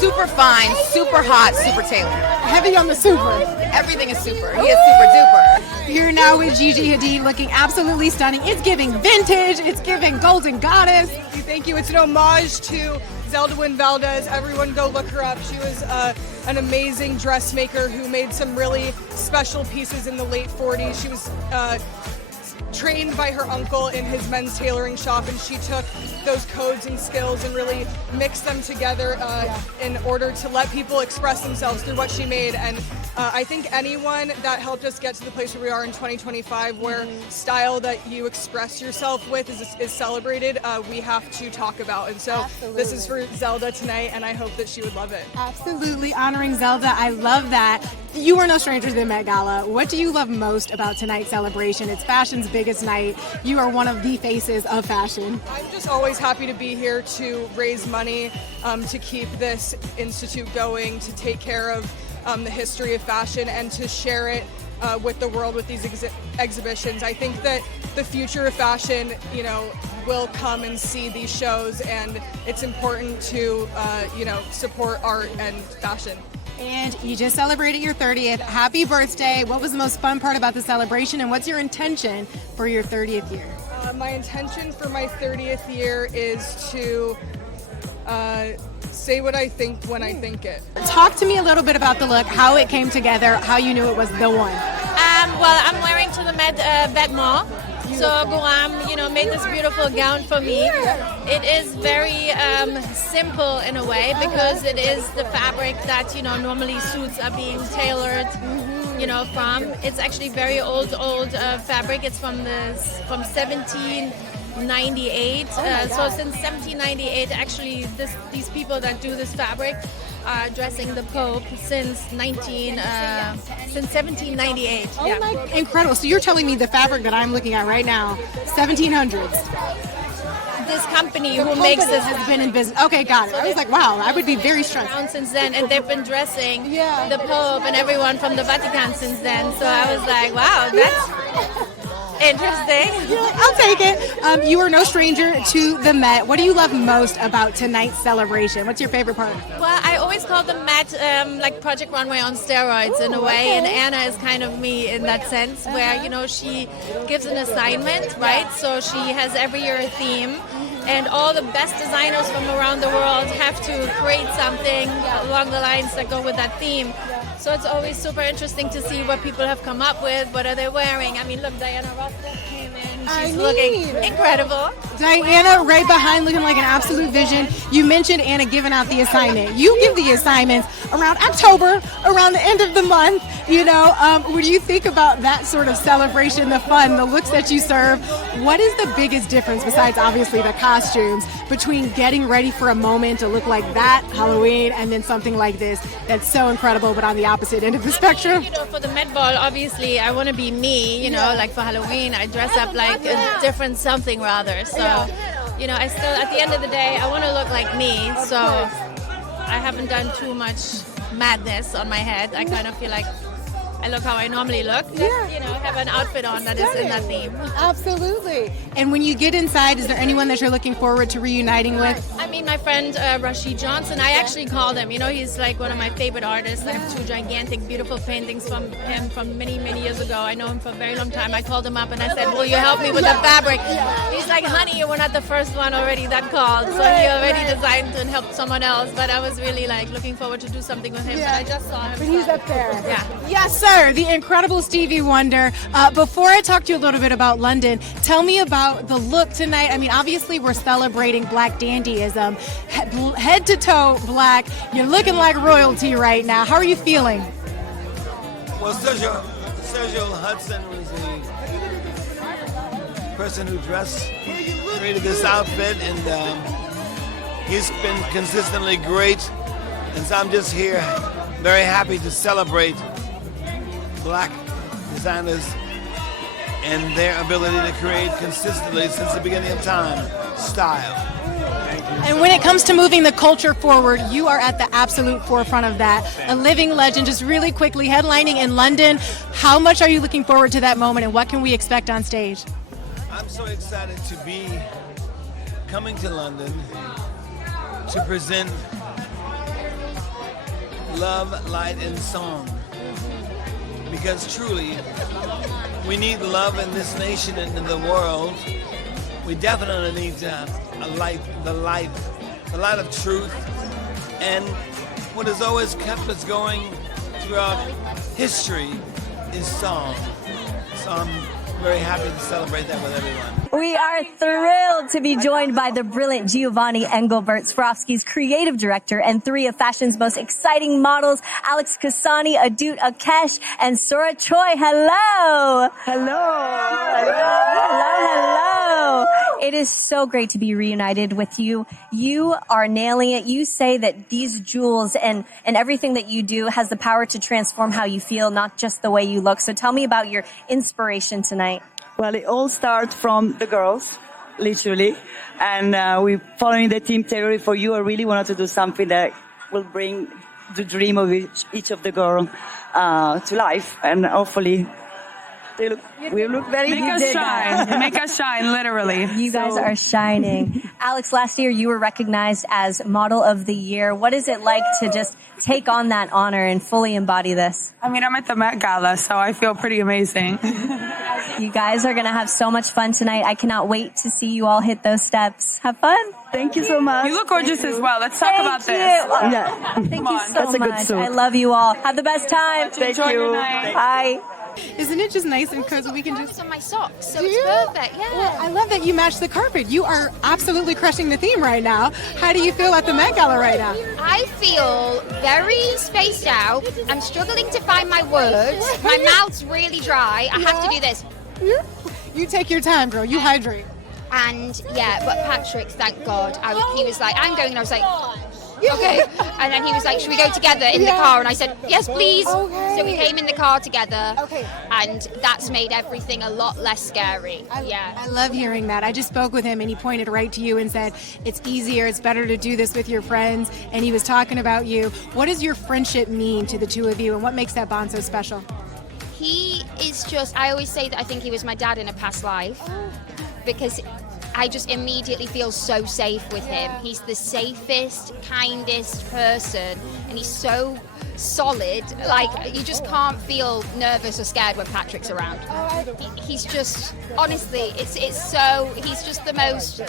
Super fine, super hot, super tailored. Heavy on the super. Everything is super. He is super duper. Here now with Gigi Hadid looking absolutely stunning. It's giving vintage. It's giving golden goddess. Thank you. It's an homage to Zelda Wynn Valdez. Everyone go look her up. She was an amazing dressmaker who made some really special pieces in the late 40s. She was trained by her uncle in his men's tailoring shop, and she took those codes and skills and really mixed them together in order to let people express themselves through what she made. And I think anyone that helped us get to the place where we are in 2025, where style that you express yourself with is celebrated, we have to talk about. And so this is for Zelda tonight, and I hope that she would love it. Absolutely honoring Zelda. I love that. You are no stranger to the Met Gala. What do you love most about tonight's celebration? It's fashion's biggest night. You are one of the faces of fashion. I'm just always happy to be here to raise money, to keep this institute going, to take care of the history of fashion, and to share it with the world with these exhibitions. I think that the future of fashion, will come and see these shows, and it's important to, support art and fashion. And you just celebrated your 30th. Happy birthday. What was the most fun part about the celebration, and what's your intention for your 30th year? My intention for my 30th year is to say what I think when I think it. Talk to me a little bit about the look, how it came together, how you knew it was the one. Well, I'm wearing to the Met vêtements. So Guram, made this beautiful gown for me. It is very simple in a way, because it is the fabric that normally suits are being tailored, from. It's actually very old fabric. It's from 1798. So since 1798, actually, these people that do this fabric are dressing the Pope since 1798. Oh my, incredible. So you're telling me the fabric that I'm looking at right now, 1700s. This company who makes this has been in business. Okay, got it. I was like, wow, I would be very stressed. Since then, and they've been dressing the Pope and everyone from the Vatican since then. So I was like, wow, that's interesting. I'll take it. You are no stranger to the Met. What do you love most about tonight's celebration? What's your favorite part? Well, I always call the Met like Project Runway on steroids in a way, and Anna is kind of me in that sense, where she gives an assignment, right? So she has every year a theme, and all the best designers from around the world have to create something along the lines that go with that theme. So it's always super interesting to see what people have come up with. What are they wearing? I mean, look, Diana Ross came in. She's looking incredible. Diana right behind, looking like an absolute vision. You mentioned Anna giving out the assignment. You give the assignments around October, around the end of the month. When you think about that sort of celebration, the fun, the looks that you serve, what is the biggest difference, besides obviously the costumes, between getting ready for a moment to look like that, Halloween, and then something like this that's so incredible, but on the opposite end of the spectrum? For the Met Ball, obviously, I want to be me, like for Halloween, I dress up like a different something rather. So, I still, at the end of the day, I want to look like me. So I haven't done too much madness on my head. I kind of feel like I look how I normally look. Have an outfit on that is in that theme. Absolutely. And when you get inside, is there anyone that you're looking forward to reuniting with? I mean, my friend Rashid Johnson, I actually called him. He's like one of my favorite artists. I have 2 gigantic, beautiful paintings from him from many, many years ago. I know him for a very long time. I called him up and I said, will you help me with the fabric? He's like, honey, you were not the first one already that called. So he already designed and helped someone else. But I was really looking forward to do something with him. But I just saw him. But he's up there. Yeah. Yes, sir. Wintour, the incredible Stevie Wonder. Before I talk to you a little bit about London, tell me about the look tonight. I mean, obviously we're celebrating Black dandyism. Head to toe black. You're looking like royalty right now. How are you feeling? Well, Sergio Hudson was the person who created this outfit, and he's been consistently great. And so I'm just here, very happy to celebrate Black designers and their ability to create consistently since the beginning of time style. And when it comes to moving the culture forward, you are at the absolute forefront of that. A living legend, just really quickly, headlining in London. How much are you looking forward to that moment, and what can we expect on stage? I'm so excited to be coming to London to present Love, Light, and Song. Because truly, we need love in this nation and in the world. We definitely need the light of truth. And what has always kept us going throughout history is song. So I'm very happy to celebrate that with everyone. We are thrilled to be joined by the brilliant Giovanni Engelbert, Swarovski's creative director, and three of fashion's most exciting models, Alex Kasani, Adut Akesh, and Sora Choi. Hello. Hello. It is so great to be reunited with you. You are nailing it. You say that these jewels and everything that you do has the power to transform how you feel, not just the way you look. So tell me about your inspiration tonight. Well, it all starts from the girls, literally. And we're following the theme Terror for You. I really wanted to do something that will bring the dream of each of the girls to life. And hopefully we look very good. Make us shine, literally. You guys are shining. Alex, last year you were recognized as Model of the Year. What is it like to just take on that honor and fully embody this? I mean, I'm at the Met Gala, so I feel pretty amazing. You guys are going to have so much fun tonight. I cannot wait to see you all hit those steps. Have fun. Thank you so much. You look gorgeous as well. Let's talk about this. Yeah. Thank you so much. I love you all. Have the best time. Thank you. Bye. Isn't it just nice and cozy? We can just on my socks, so it's perfect. Yeah. Well, I love that you match the carpet. You are absolutely crushing the theme right now. How do you feel at the Met Gala right now? I feel very spaced out. I'm struggling to find my words. My mouth's really dry. I have to do this. You take your time, girl. You hydrate. And yeah, but Patrick, thank God, he was like, I'm going, and I was like, okay. And then he was like, should we go together in the car? And I said, yes, please. Okay. So we came in the car together. Okay. And that's made everything a lot less scary. I love hearing that. I just spoke with him and he pointed right to you and said, it's easier, it's better to do this with your friends. And he was talking about you. What does your friendship mean to the two of you, and what makes that bond so special? He is just, I always say that I think he was my dad in a past life, because I just immediately feel so safe with him. He's the safest, kindest person, and he's so solid. Like, you just can't feel nervous or scared when Patrick's around. He's just, honestly, he's just the most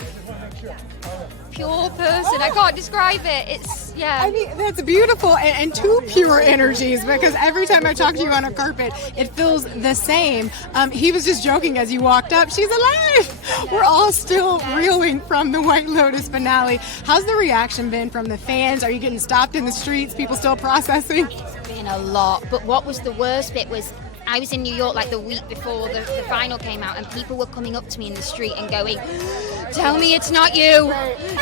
pure person. I can't describe it. I mean, that's beautiful, and two pure energies, because every time I talk to you on a carpet, it feels the same. He was just joking as you walked up, she's alive! We're all still reeling from the White Lotus finale. How's the reaction been from the fans? Are you getting stopped in the streets? People still processing? It's been a lot, but what was the worst bit was I was in New York like the week before the final came out, and people were coming up to me in the street and going, tell me it's not you.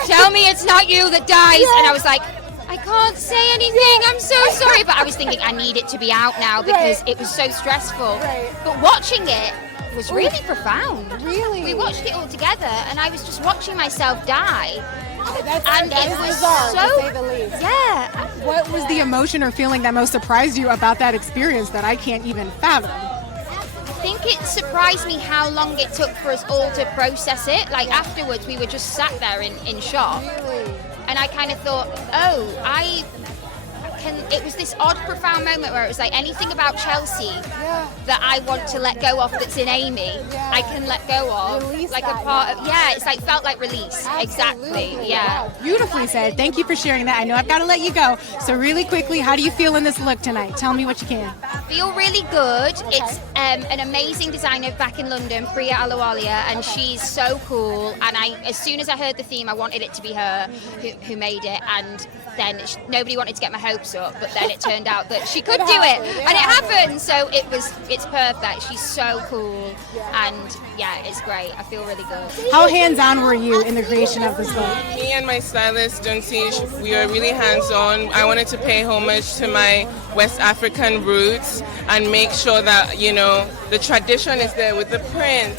Tell me it's not you that dies. And I was like, I can't say anything. I'm so sorry. But I was thinking I need it to be out now because it was so stressful. But watching it was really profound. Really? We watched it all together, and I was just watching myself die. And it was bizarre, to say the least. Yeah. What was the emotion or feeling that most surprised you about that experience that I can't even fathom? I think it surprised me how long it took for us all to process it. Like, afterwards, we were just sat there in shock. Really? And I kind of thought, oh, I it was this odd, profound moment where it was like anything about Chelsea that I want to let go of that's in Aimee, I can let go of. Release like that, a part of, it's like felt like release. Exactly, yeah. Wow. Beautifully said. Thank you for sharing that. I know I've got to let you go. So really quickly, how do you feel in this look tonight? Tell me what you can. Feel really good. It's an amazing designer back in London, Priya Alawalia, and she's so cool. And as soon as I heard the theme, I wanted it to be her who made it. And then nobody wanted to get my hopes up, but then it turned out that she could do it, and it happened. So it's perfect. She's so cool, and it's great. I feel really good. How hands-on were you in the creation of this look? Me and my stylist, Junsi, we were really hands-on. I wanted to pay homage to my West African roots and make sure that, the tradition is there with the print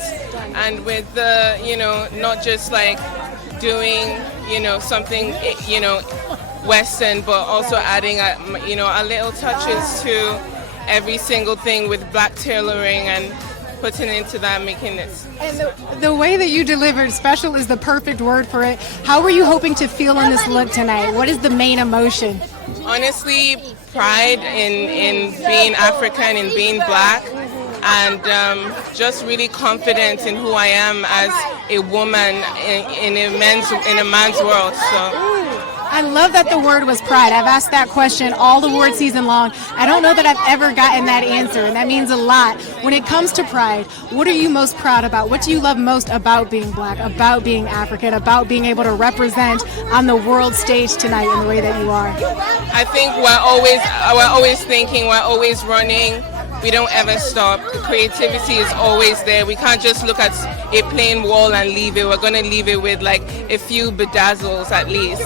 and with the, not just like doing, something, Western, but also adding, a little touches to every single thing with black tailoring and putting into that, making it. And the way that you delivered, special is the perfect word for it. How were you hoping to feel in this look tonight? What is the main emotion? Honestly, pride in being African and being black, and just really confident in who I am as a woman in a man's world. So. I love that the word was pride. I've asked that question all award season long. I don't know that I've ever gotten that answer, and that means a lot. When it comes to pride, what are you most proud about? What do you love most about being black, about being African, about being able to represent on the world stage tonight in the way that you are? I think we're always thinking, we're always running. We don't ever stop. The creativity is always there. We can't just look at a plain wall and leave it. We're going to leave it with like a few bedazzles at least.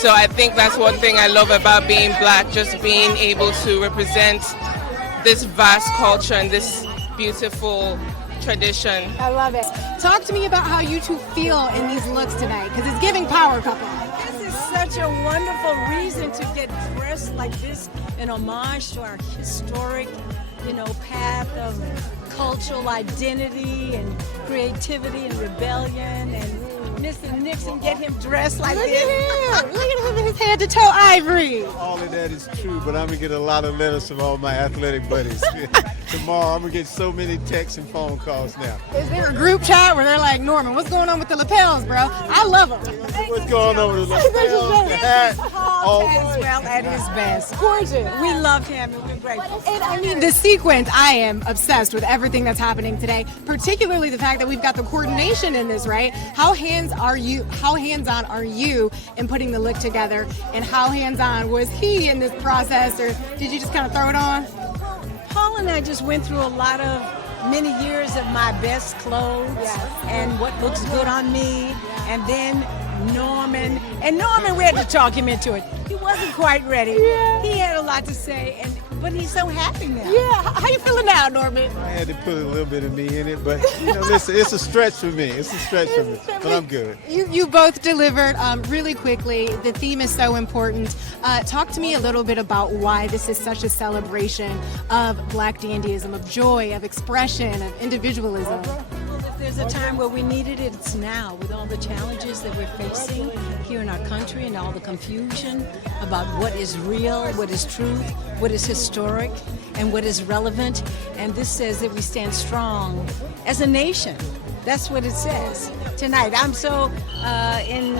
So I think that's one thing I love about being black, just being able to represent this vast culture and this beautiful tradition. I love it. Talk to me about how you two feel in these looks tonight, because it's giving power couple. This is such a wonderful reason to get dressed like this in homage to our historic path of cultural identity and creativity and rebellion, and Mr. Nixon get him dressed like this. Look at him, his head to toe ivory. All of that is true, but I'm gonna get a lot of letters from all my athletic buddies. Tomorrow I'm gonna get so many texts and phone calls now. Is there a group chat where they're like, Norman, what's going on with the lapels, bro? I love them. What's going on with the lapels, the hat? All as well at his best. Gorgeous. We loved him and we're grateful. And I mean, the sequence, I am obsessed with everything that's happening today, particularly the fact that we've got the coordination in this, right? How hands-on are you in putting the look together, and how hands-on was he in this process, or did you just kind of throw it on? Paul and I just went through a lot of many years of my best clothes and what looks good on me, and then Norman, we had to talk him into it. He wasn't quite ready. He had a lot to say, but he's so happy now. Yeah, how you feeling now, Norman? I had to put a little bit of me in it, but listen, it's a stretch for me. But I'm good. You both delivered really quickly. The theme is so important. Talk to me a little bit about why this is such a celebration of Black dandyism, of joy, of expression, of individualism. If there's a time where we needed it, it's now, with all the challenges that we're facing here in our country and all the confusion about what is real, what is truth, what is historic, and what is relevant. And this says that we stand strong as a nation. That's what it says tonight. I'm so in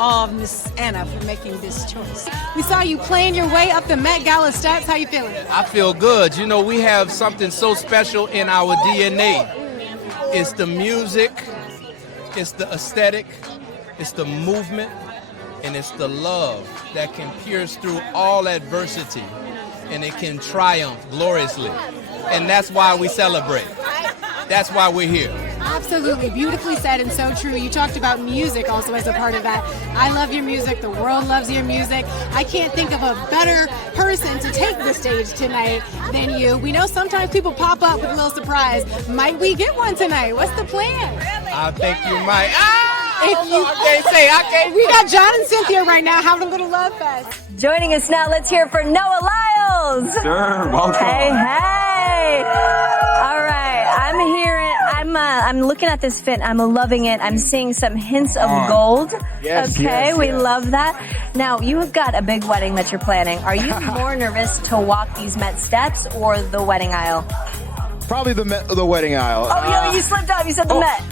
awe of Miss Anna for making this choice. We saw you playing your way up the Met Gala steps. How you feeling? I feel good. We have something so special in our DNA. It's the music, it's the aesthetic, it's the movement, and it's the love that can pierce through all adversity, and it can triumph gloriously. And that's why we celebrate. That's why we're here. Absolutely. Beautifully said and so true. You talked about music also as a part of that. I love your music. The world loves your music. I can't think of a better person to take the stage tonight than you. We know sometimes people pop up with a little surprise. Might we get one tonight? What's the plan? I think you might. I can't. We got John and Cynthia right now having a little love fest. Joining us now, let's hear it for Noah Lyles. Sure, welcome. Hey. All right, I'm hearing, I I'm looking at this fit. I'm loving it. I'm seeing some hints of gold. Yes, okay, yes, we yes. love that. Now you have got a big wedding that you're planning. Are you more nervous to walk these Met steps or the wedding aisle? Probably the wedding aisle. Oh, you slipped up. You said the Met.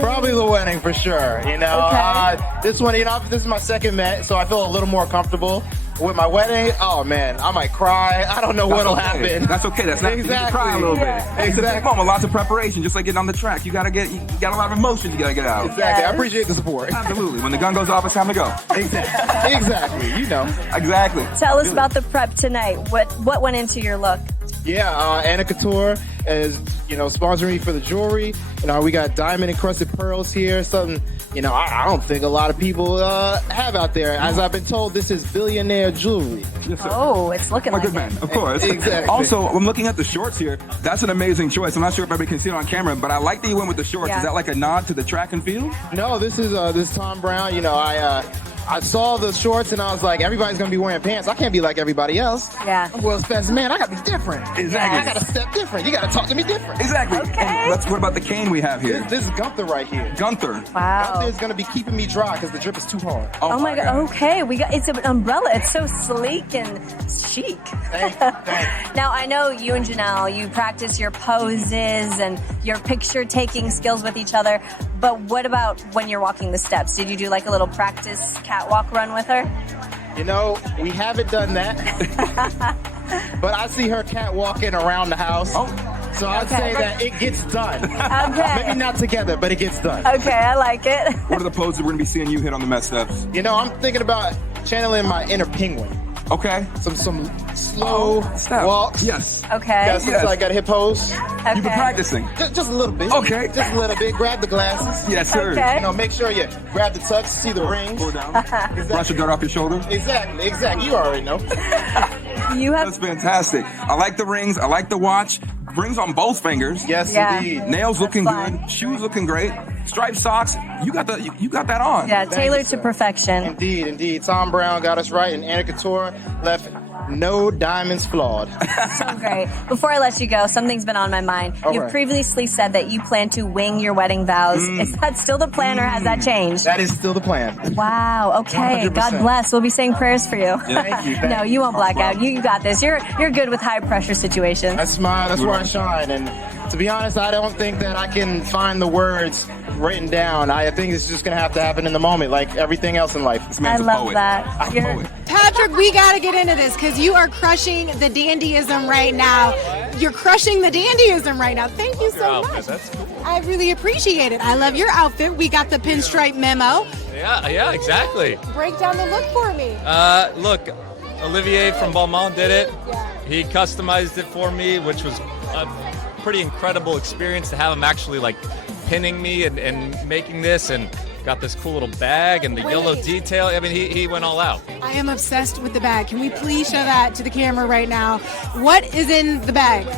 Probably the wedding for sure. You know, this one, this is my second Met, so I feel a little more comfortable. With my wedding, oh man, I might cry. I don't know what'll happen. That's okay. That's not you can cry a little bit. It's a moment, lots of preparation, just like getting on the track. You got a lot of emotions you gotta get out. Exactly. I appreciate the support. Absolutely. When the gun goes off, it's time to go. Exactly. You know. Exactly. Tell us about the prep tonight. What went into your look? Yeah, Anna Couture is, sponsoring me for the jewelry. We got diamond encrusted pearls here. Something, I don't think a lot of people have out there. As I've been told, this is billionaire jewelry. Yes, sir. Oh, it's looking My like good man, it. of course. Exactly. Also, I'm looking at the shorts here. That's an amazing choice. I'm not sure if everybody can see it on camera, but I like that you went with the shorts. Yeah. Is that like a nod to the track and field? No, this is Tom Brown. I saw the shorts and I was like, everybody's gonna be wearing pants. I can't be like everybody else. Yeah. I'm world's best man. I gotta be different. Exactly. I gotta step different. You gotta talk to me different. Exactly. Okay. And what about the cane we have here? This is Gunther right here. Gunther. Wow. Gunther is gonna be keeping me dry because the drip is too hard. Oh my God. Okay, it's an umbrella. It's so sleek and chic. Now I know you and Janelle, you practice your poses and your picture taking skills with each other. But what about when you're walking the steps? Did you do like a little practice catwalk run with her? We haven't done that. But I see her catwalking around the house. So I'd say that it gets done. Okay. Maybe not together, but it gets done. Okay, I like it. What are the poses we're going to be seeing you hit on the Met steps? I'm thinking about channeling my inner penguin. Okay. Some slow walks. Yes. Okay. Got some like got a hip pose. You've been practicing. Just a little bit. Okay. Just a little bit. Grab the glasses. Yes, sir. Okay. Make sure you grab the tux, see the rings. Pull down. Brush your dirt off your shoulder. Exactly. You already know. That's fantastic. I like the rings. I like the watch. Rings on both fingers. Yes, indeed. Nails looking good. Shoes looking great. Striped socks. You got that on. Yeah, tailored to perfection. Indeed. Tom Brown got us right, and Anna Couture left no diamonds flawed. So great. Before I let you go, something's been on my mind. You've previously said that you plan to wing your wedding vows. Is that still the plan, or has that changed? That is still the plan. Wow. Okay. 100%. God bless. We'll be saying prayers for you. Thank you. No, you won't black out. You got this. You're good with high pressure situations. That's where I shine. And to be honest, I don't think that I can find the words written down. I think it's just gonna have to happen in the moment, like everything else in life. This man's I a love poet. that. I'm a poet. Patrick, we got to get into this because you are crushing the dandyism right now. You're crushing the dandyism right now. Thank you so much. That's cool. I really appreciate it. I love your outfit. We got the pinstripe memo. Yeah, exactly. Break down the look for me. Look, Olivier from Beaumont did it. He customized it for me, which was a pretty incredible experience to have him actually like pinning me and making this, and got this cool little bag and the yellow detail. I mean, he went all out. I am obsessed with the bag. Can we please show that to the camera right now? What is in the bag?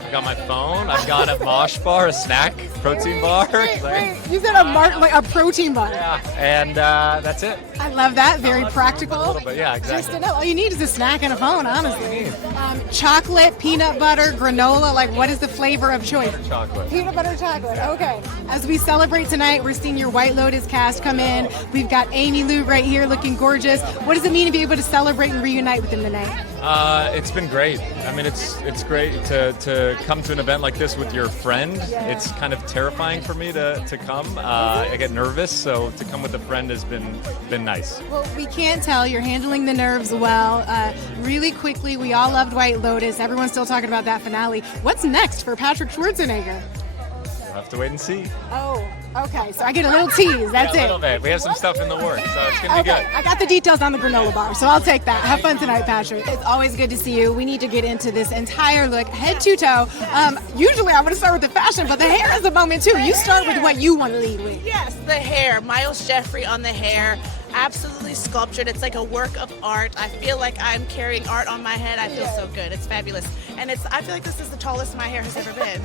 I got my phone. I've got a mosh bar, a snack, protein bar. Wait, you said a protein bar. Yeah, and that's it. I love that. Very practical. A little bit, yeah, exactly. Just to know, all you need is a snack and a phone, honestly. Chocolate, peanut butter, granola. Like, what is the flavor of choice? Chocolate. Peanut butter chocolate. Okay. As we celebrate tonight, we're seeing your White Lotus cast come in. We've got Aimee Lou right here looking gorgeous. What does it mean to be able to celebrate and reunite with them tonight? It's been great. I mean, it's great to come to an event like this with your friend. It's kind of terrifying for me to come. I get nervous, so to come with a friend has been nice. Well, we can't tell. You're handling the nerves well. Really quickly, we all loved White Lotus. Everyone's still talking about that finale. What's next for Patrick Schwarzenegger? We'll have to wait and see. Oh, okay. So I get a little tease. That's Yeah, a it. little bit. We have some stuff in the works, so it's going to be good. I got the details on the granola bar, so I'll take that. Have fun tonight, Patrick. It's always good to see you. We need to get into this entire look, head to toe. Usually I want to start with the fashion, but the hair is a moment too. You start with what you want to lead with. Yes, the hair. Miles Jeffrey on the hair. Absolutely sculptured. It's like a work of art. I feel like I'm carrying art on my head. I feel so good. It's fabulous. And I feel like this is the tallest my hair has ever been.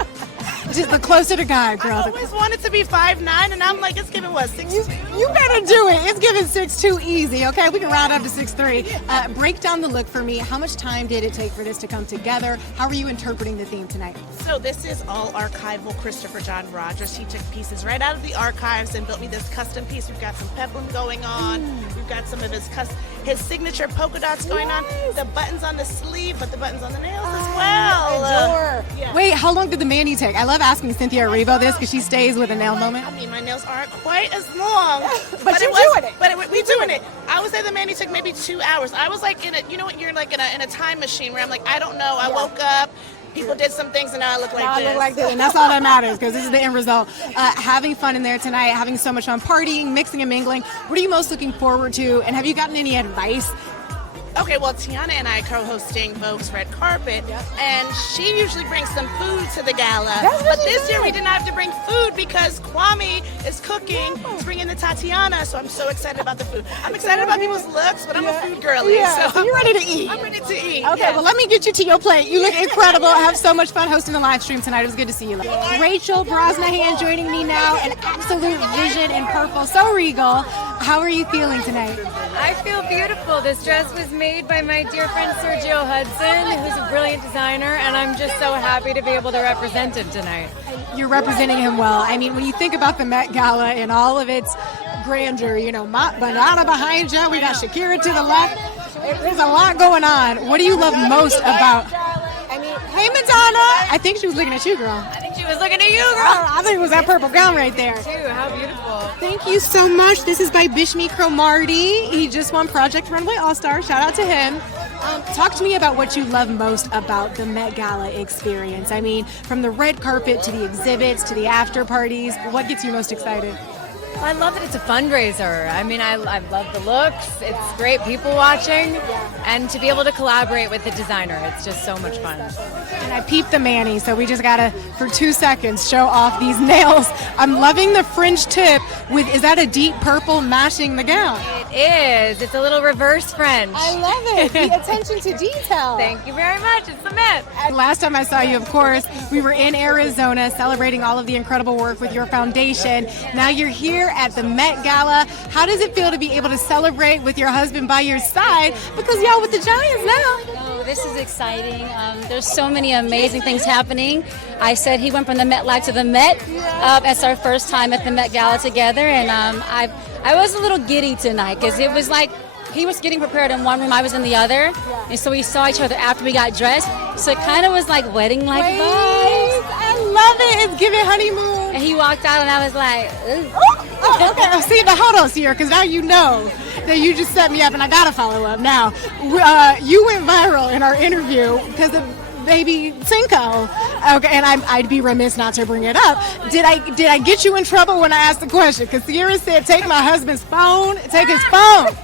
Just the closer to God, girl. I always wanted to be 5'9", and I'm like, it's giving what, 6'2"? You better do it. It's giving 6'2" easy, okay? We can round up to 6'3". Break down the look for me. How much time did it take for this to come together? How are you interpreting the theme tonight? So this is all archival Christopher John Rogers. He took pieces right out of the archives and built me this custom piece. We've got some peplum going on. We've got some of his signature polka dots going on. The buttons on the sleeve, but the buttons on the nails as well. Yeah. Wait, how long did the mani take? I love asking Cynthia Erivo this because she stays with a nail moment. I mean, my nails aren't quite as long, but you're doing it. But we're doing it. I would say the mani took maybe 2 hours. I was like in a, you know what, you're like in a time machine where I'm like, I don't know. I woke up. People did some things, and now I look like this. I look like this, and that's all that matters, because this is the end result. Having fun in there tonight, having so much fun, partying, mixing and mingling. What are you most looking forward to, and have you gotten any advice? Okay, well, Tiana and I are co-hosting Vogue's Red Carpet, and she usually brings some food to the gala. But this year we didn't have to bring food because Kwame is cooking. He's bringing the Tatiana, so I'm so excited about the food. I'm excited about people's looks, but I'm a food girly. So you're ready to eat. I'm ready to eat. Okay, well, let me get you to your plate. You look incredible. I have so much fun hosting the live stream tonight. It was good to see you. Rachel Brosnahan joining me now, an absolute vision in purple, so regal. How are you feeling tonight? I feel beautiful. This dress was made by my dear friend Sergio Hudson, who's a brilliant designer, and I'm just so happy to be able to represent him tonight. You're representing him well. I mean, when you think about the Met Gala and all of its grandeur, you know, Banana behind you, we got Shakira to the left. There's a lot going on. What do you love most about? Hey, Madonna! I think she was looking at you, girl. I think she was looking at you, girl. I think it was that purple gown right there. Too. How beautiful. Thank you so much. This is by Bishmi Cromarty. He just won Project Runway All-Star. Shout out to him. Talk to me about what you love most about the Met Gala experience. I mean, from the red carpet to the exhibits to the after parties, what gets you most excited? I love that it's a fundraiser. I mean, I love the looks. It's great people watching. And to be able to collaborate with the designer, it's just so much fun. And I peeped the mani, so we just gotta, for 2 seconds, show off these nails. I'm loving the fringe tip with, is that a deep purple matching the gown? It is. It's a little reverse French. I love it. The attention to detail. Thank you very much. It's the Met. Last time I saw you, of course, we were in Arizona celebrating all of the incredible work with your foundation. Now you're here at the Met Gala. How does it feel to be able to celebrate with your husband by your side? Because y'all with the Giants now. Oh, this is exciting. There's so many amazing things happening. I said he went from the Met Live to the Met. It's our first time at the Met Gala together, and I was a little giddy tonight because it was like he was getting prepared in one room, I was in the other, and so we saw each other after we got dressed. So it kind of was like wedding-like vibes. I love it. It's giving honeymoon. And he walked out, and I was like, ooh. Oh, okay. See, the hold on, Ciara, because now you know that you just set me up, and I gotta follow up. Now, you went viral in our interview because of baby Cinco. Okay, and I'd be remiss not to bring it up. Did I get you in trouble when I asked the question? Because Ciara said, take my husband's phone, take his phone.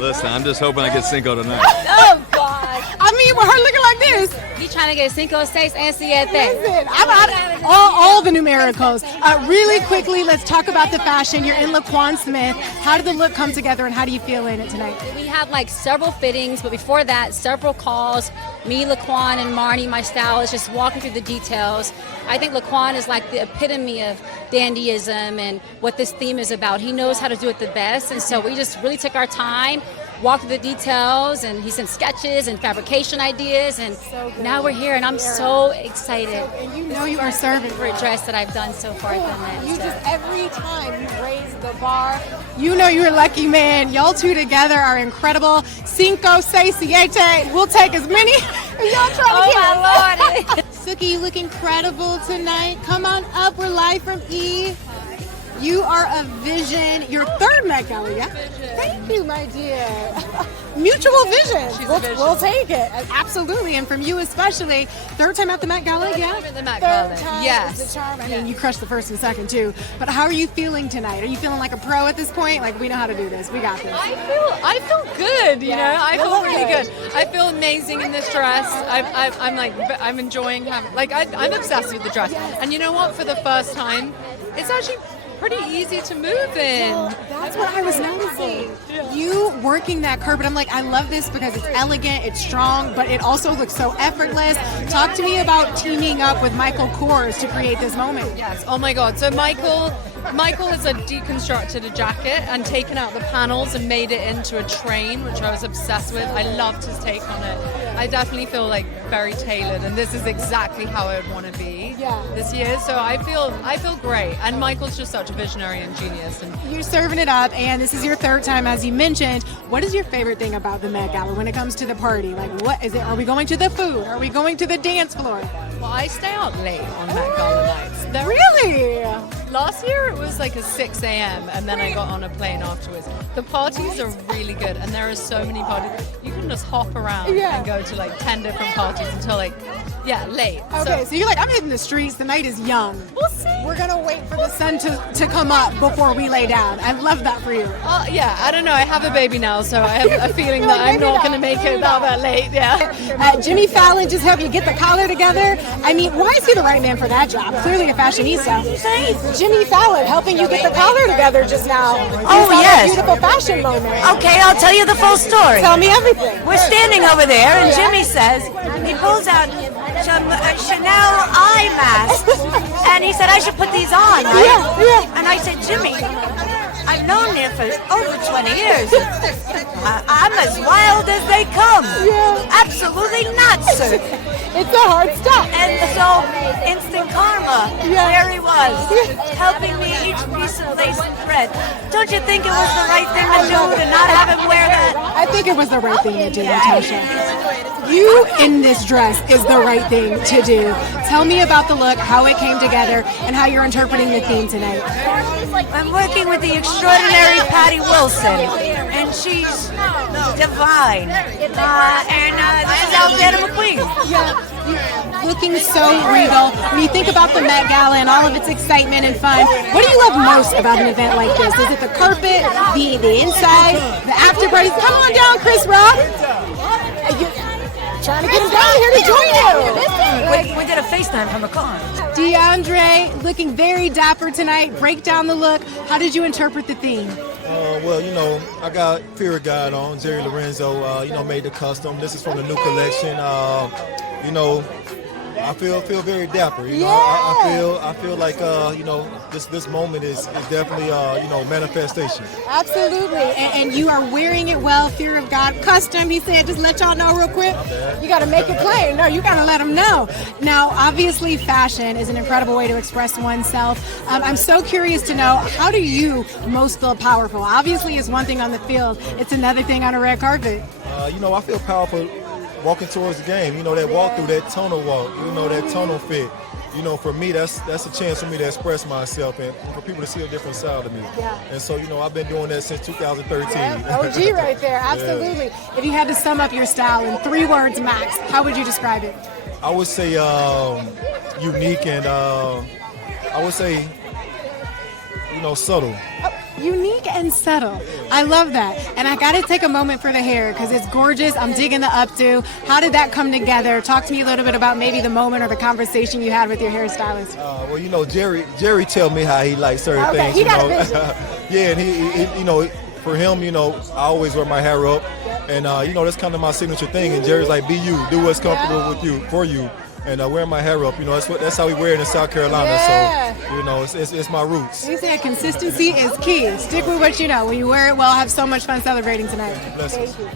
Listen, I'm just hoping I get Cinco tonight. Oh, God. I mean, with her looking like this. He's trying to get Cinco, Seis, and Siete. Listen, I'm all the numericals. Really quickly, let's talk about the fashion. You're in Laquan Smith. How did the look come together, and how do you feel in it tonight? We have like several fittings, but before that, several calls. Me, Laquan, and Marnie, my stylist, just walking through the details. I think Laquan is like the epitome of dandyism and what this theme is about. He knows how to do it the best, and so we just really took our time, walked through the details, and he sent sketches and fabrication ideas, and now we're here, and I'm so excited. And you know you are serving for a dress that I've done so far at the Met. You just, every time you raise the bar, you know you're a lucky man. Y'all two together are incredible. Cinco, Seis, Siete. We'll take as many as y'all try to get. Oh, my Lord. Suki, you look incredible tonight. Come on up. We're live from E. You are a vision. Your third Met Gala, yeah? Thank you, my dear. Mutual vision. We'll take it. Absolutely. And from you especially. Third time at the Met Gala, yeah? The Met Gala. Yes. The charm. I mean, you crushed the first and second, too. But how are you feeling tonight? Are you feeling like a pro at this point? Like, we know how to do this. We got this. I feel good, you know. I feel really good. I feel amazing in this dress. I'm enjoying having, I'm obsessed with the dress. And you know what? For the first time, it's actually pretty easy to move in. Well, that's what I was noticing. You working that carpet, I'm like, I love this because it's elegant, it's strong, but it also looks so effortless. Talk to me about teaming up with Michael Kors to create this moment. Yes. Oh my God. So Michael has deconstructed a jacket and taken out the panels and made it into a train, which I was obsessed with. I loved his take on it. I definitely feel like very tailored, and this is exactly how I would want to be this year. So I feel great. And Michael's just such a visionary and genius. And you're serving it up, and this is your third time, as you mentioned. What is your favorite thing about the Met Gala when it comes to the party? Like, what is it? Are we going to the food? Are we going to the dance floor? Well, I stay out late on Met Gala nights. Really? Last year it was like a 6 a.m. and then I got on a plane afterwards. The parties are really good, and there are so many parties. You can just hop around and go to like 10 different parties until like, late. Okay, so you're like, I'm hitting the streets. The night is young. We'll see. We're going to wait for the sun to come up before we lay down. I love that for you. I don't know. I have a baby now, so I have a feeling that I'm not going to make it that late. Jimmy Fallon just helped you get the collar together. I mean, why is he the right man for that job? Clearly a fashionista. Jimmy Fallon helping you get the collar together just now. Oh, yes. Beautiful fashion moment. Okay, I'll tell you the full story. Tell me everything. We're standing over there, and Jimmy says, he pulls out some Chanel eye masks, and he said, I should put these on, right? And I said, Jimmy, I've known you for over 20 years. I'm as wild as they come. Absolutely not, sir. It's a hard stop. And so, instant karma, there he was, helping me each piece of lace and thread. Don't you think it was the right thing to do to not have him wear that? I think it was the right thing to do, Natasha. You in this dress is the right thing to do. Tell me about the look, how it came together, and how you're interpreting the theme tonight. I'm working with the extraordinary Patty Wilson, and she's divine. And this is Alexander McQueen. Looking so regal. When you think about the Met Gala and all of its excitement and fun, what do you love most about an event like this? Is it the carpet, the inside, the after parties? Come on down, Chris Rock. Trying to get him down here to join you. We did a FaceTime from a car. DeAndre, looking very dapper tonight. Break down the look. How did you interpret the theme? Well, I got Fear of God on. Jerry Lorenzo, made the custom. This is from the new collection. I feel very dapper. I feel like this moment is definitely manifestation. Absolutely, and you are wearing it well. Fear of God custom. He said, just let y'all know real quick. You got to make it plain. No, you got to let them know. Now, obviously, fashion is an incredible way to express oneself. I'm so curious to know, how do you most feel powerful? Obviously, it's one thing on the field. It's another thing on a red carpet. I feel powerful walking towards the game, that walk through, that tonal walk, that tonal fit. For me, that's a chance for me to express myself and for people to see a different side of me. And so, I've been doing that since 2013. OG right there, absolutely. If you had to sum up your style in 3 words max, how would you describe it? I would say unique, and I would say, subtle. Unique and subtle. I love that. And I got to take a moment for the hair because it's gorgeous. I'm digging the updo. How did that come together? Talk to me a little bit about maybe the moment or the conversation you had with your hairstylist. Jerry tell me how he likes certain things. He got a vision. And he for him, I always wear my hair up, and that's kind of my signature thing. And Jerry's like, be you, do what's comfortable with you, for you. And wearing my hair up, that's how we wear it in South Carolina. So, it's my roots. You said consistency is key. Stick with what you know. When you wear it well, have so much fun celebrating tonight. Bless Thank you.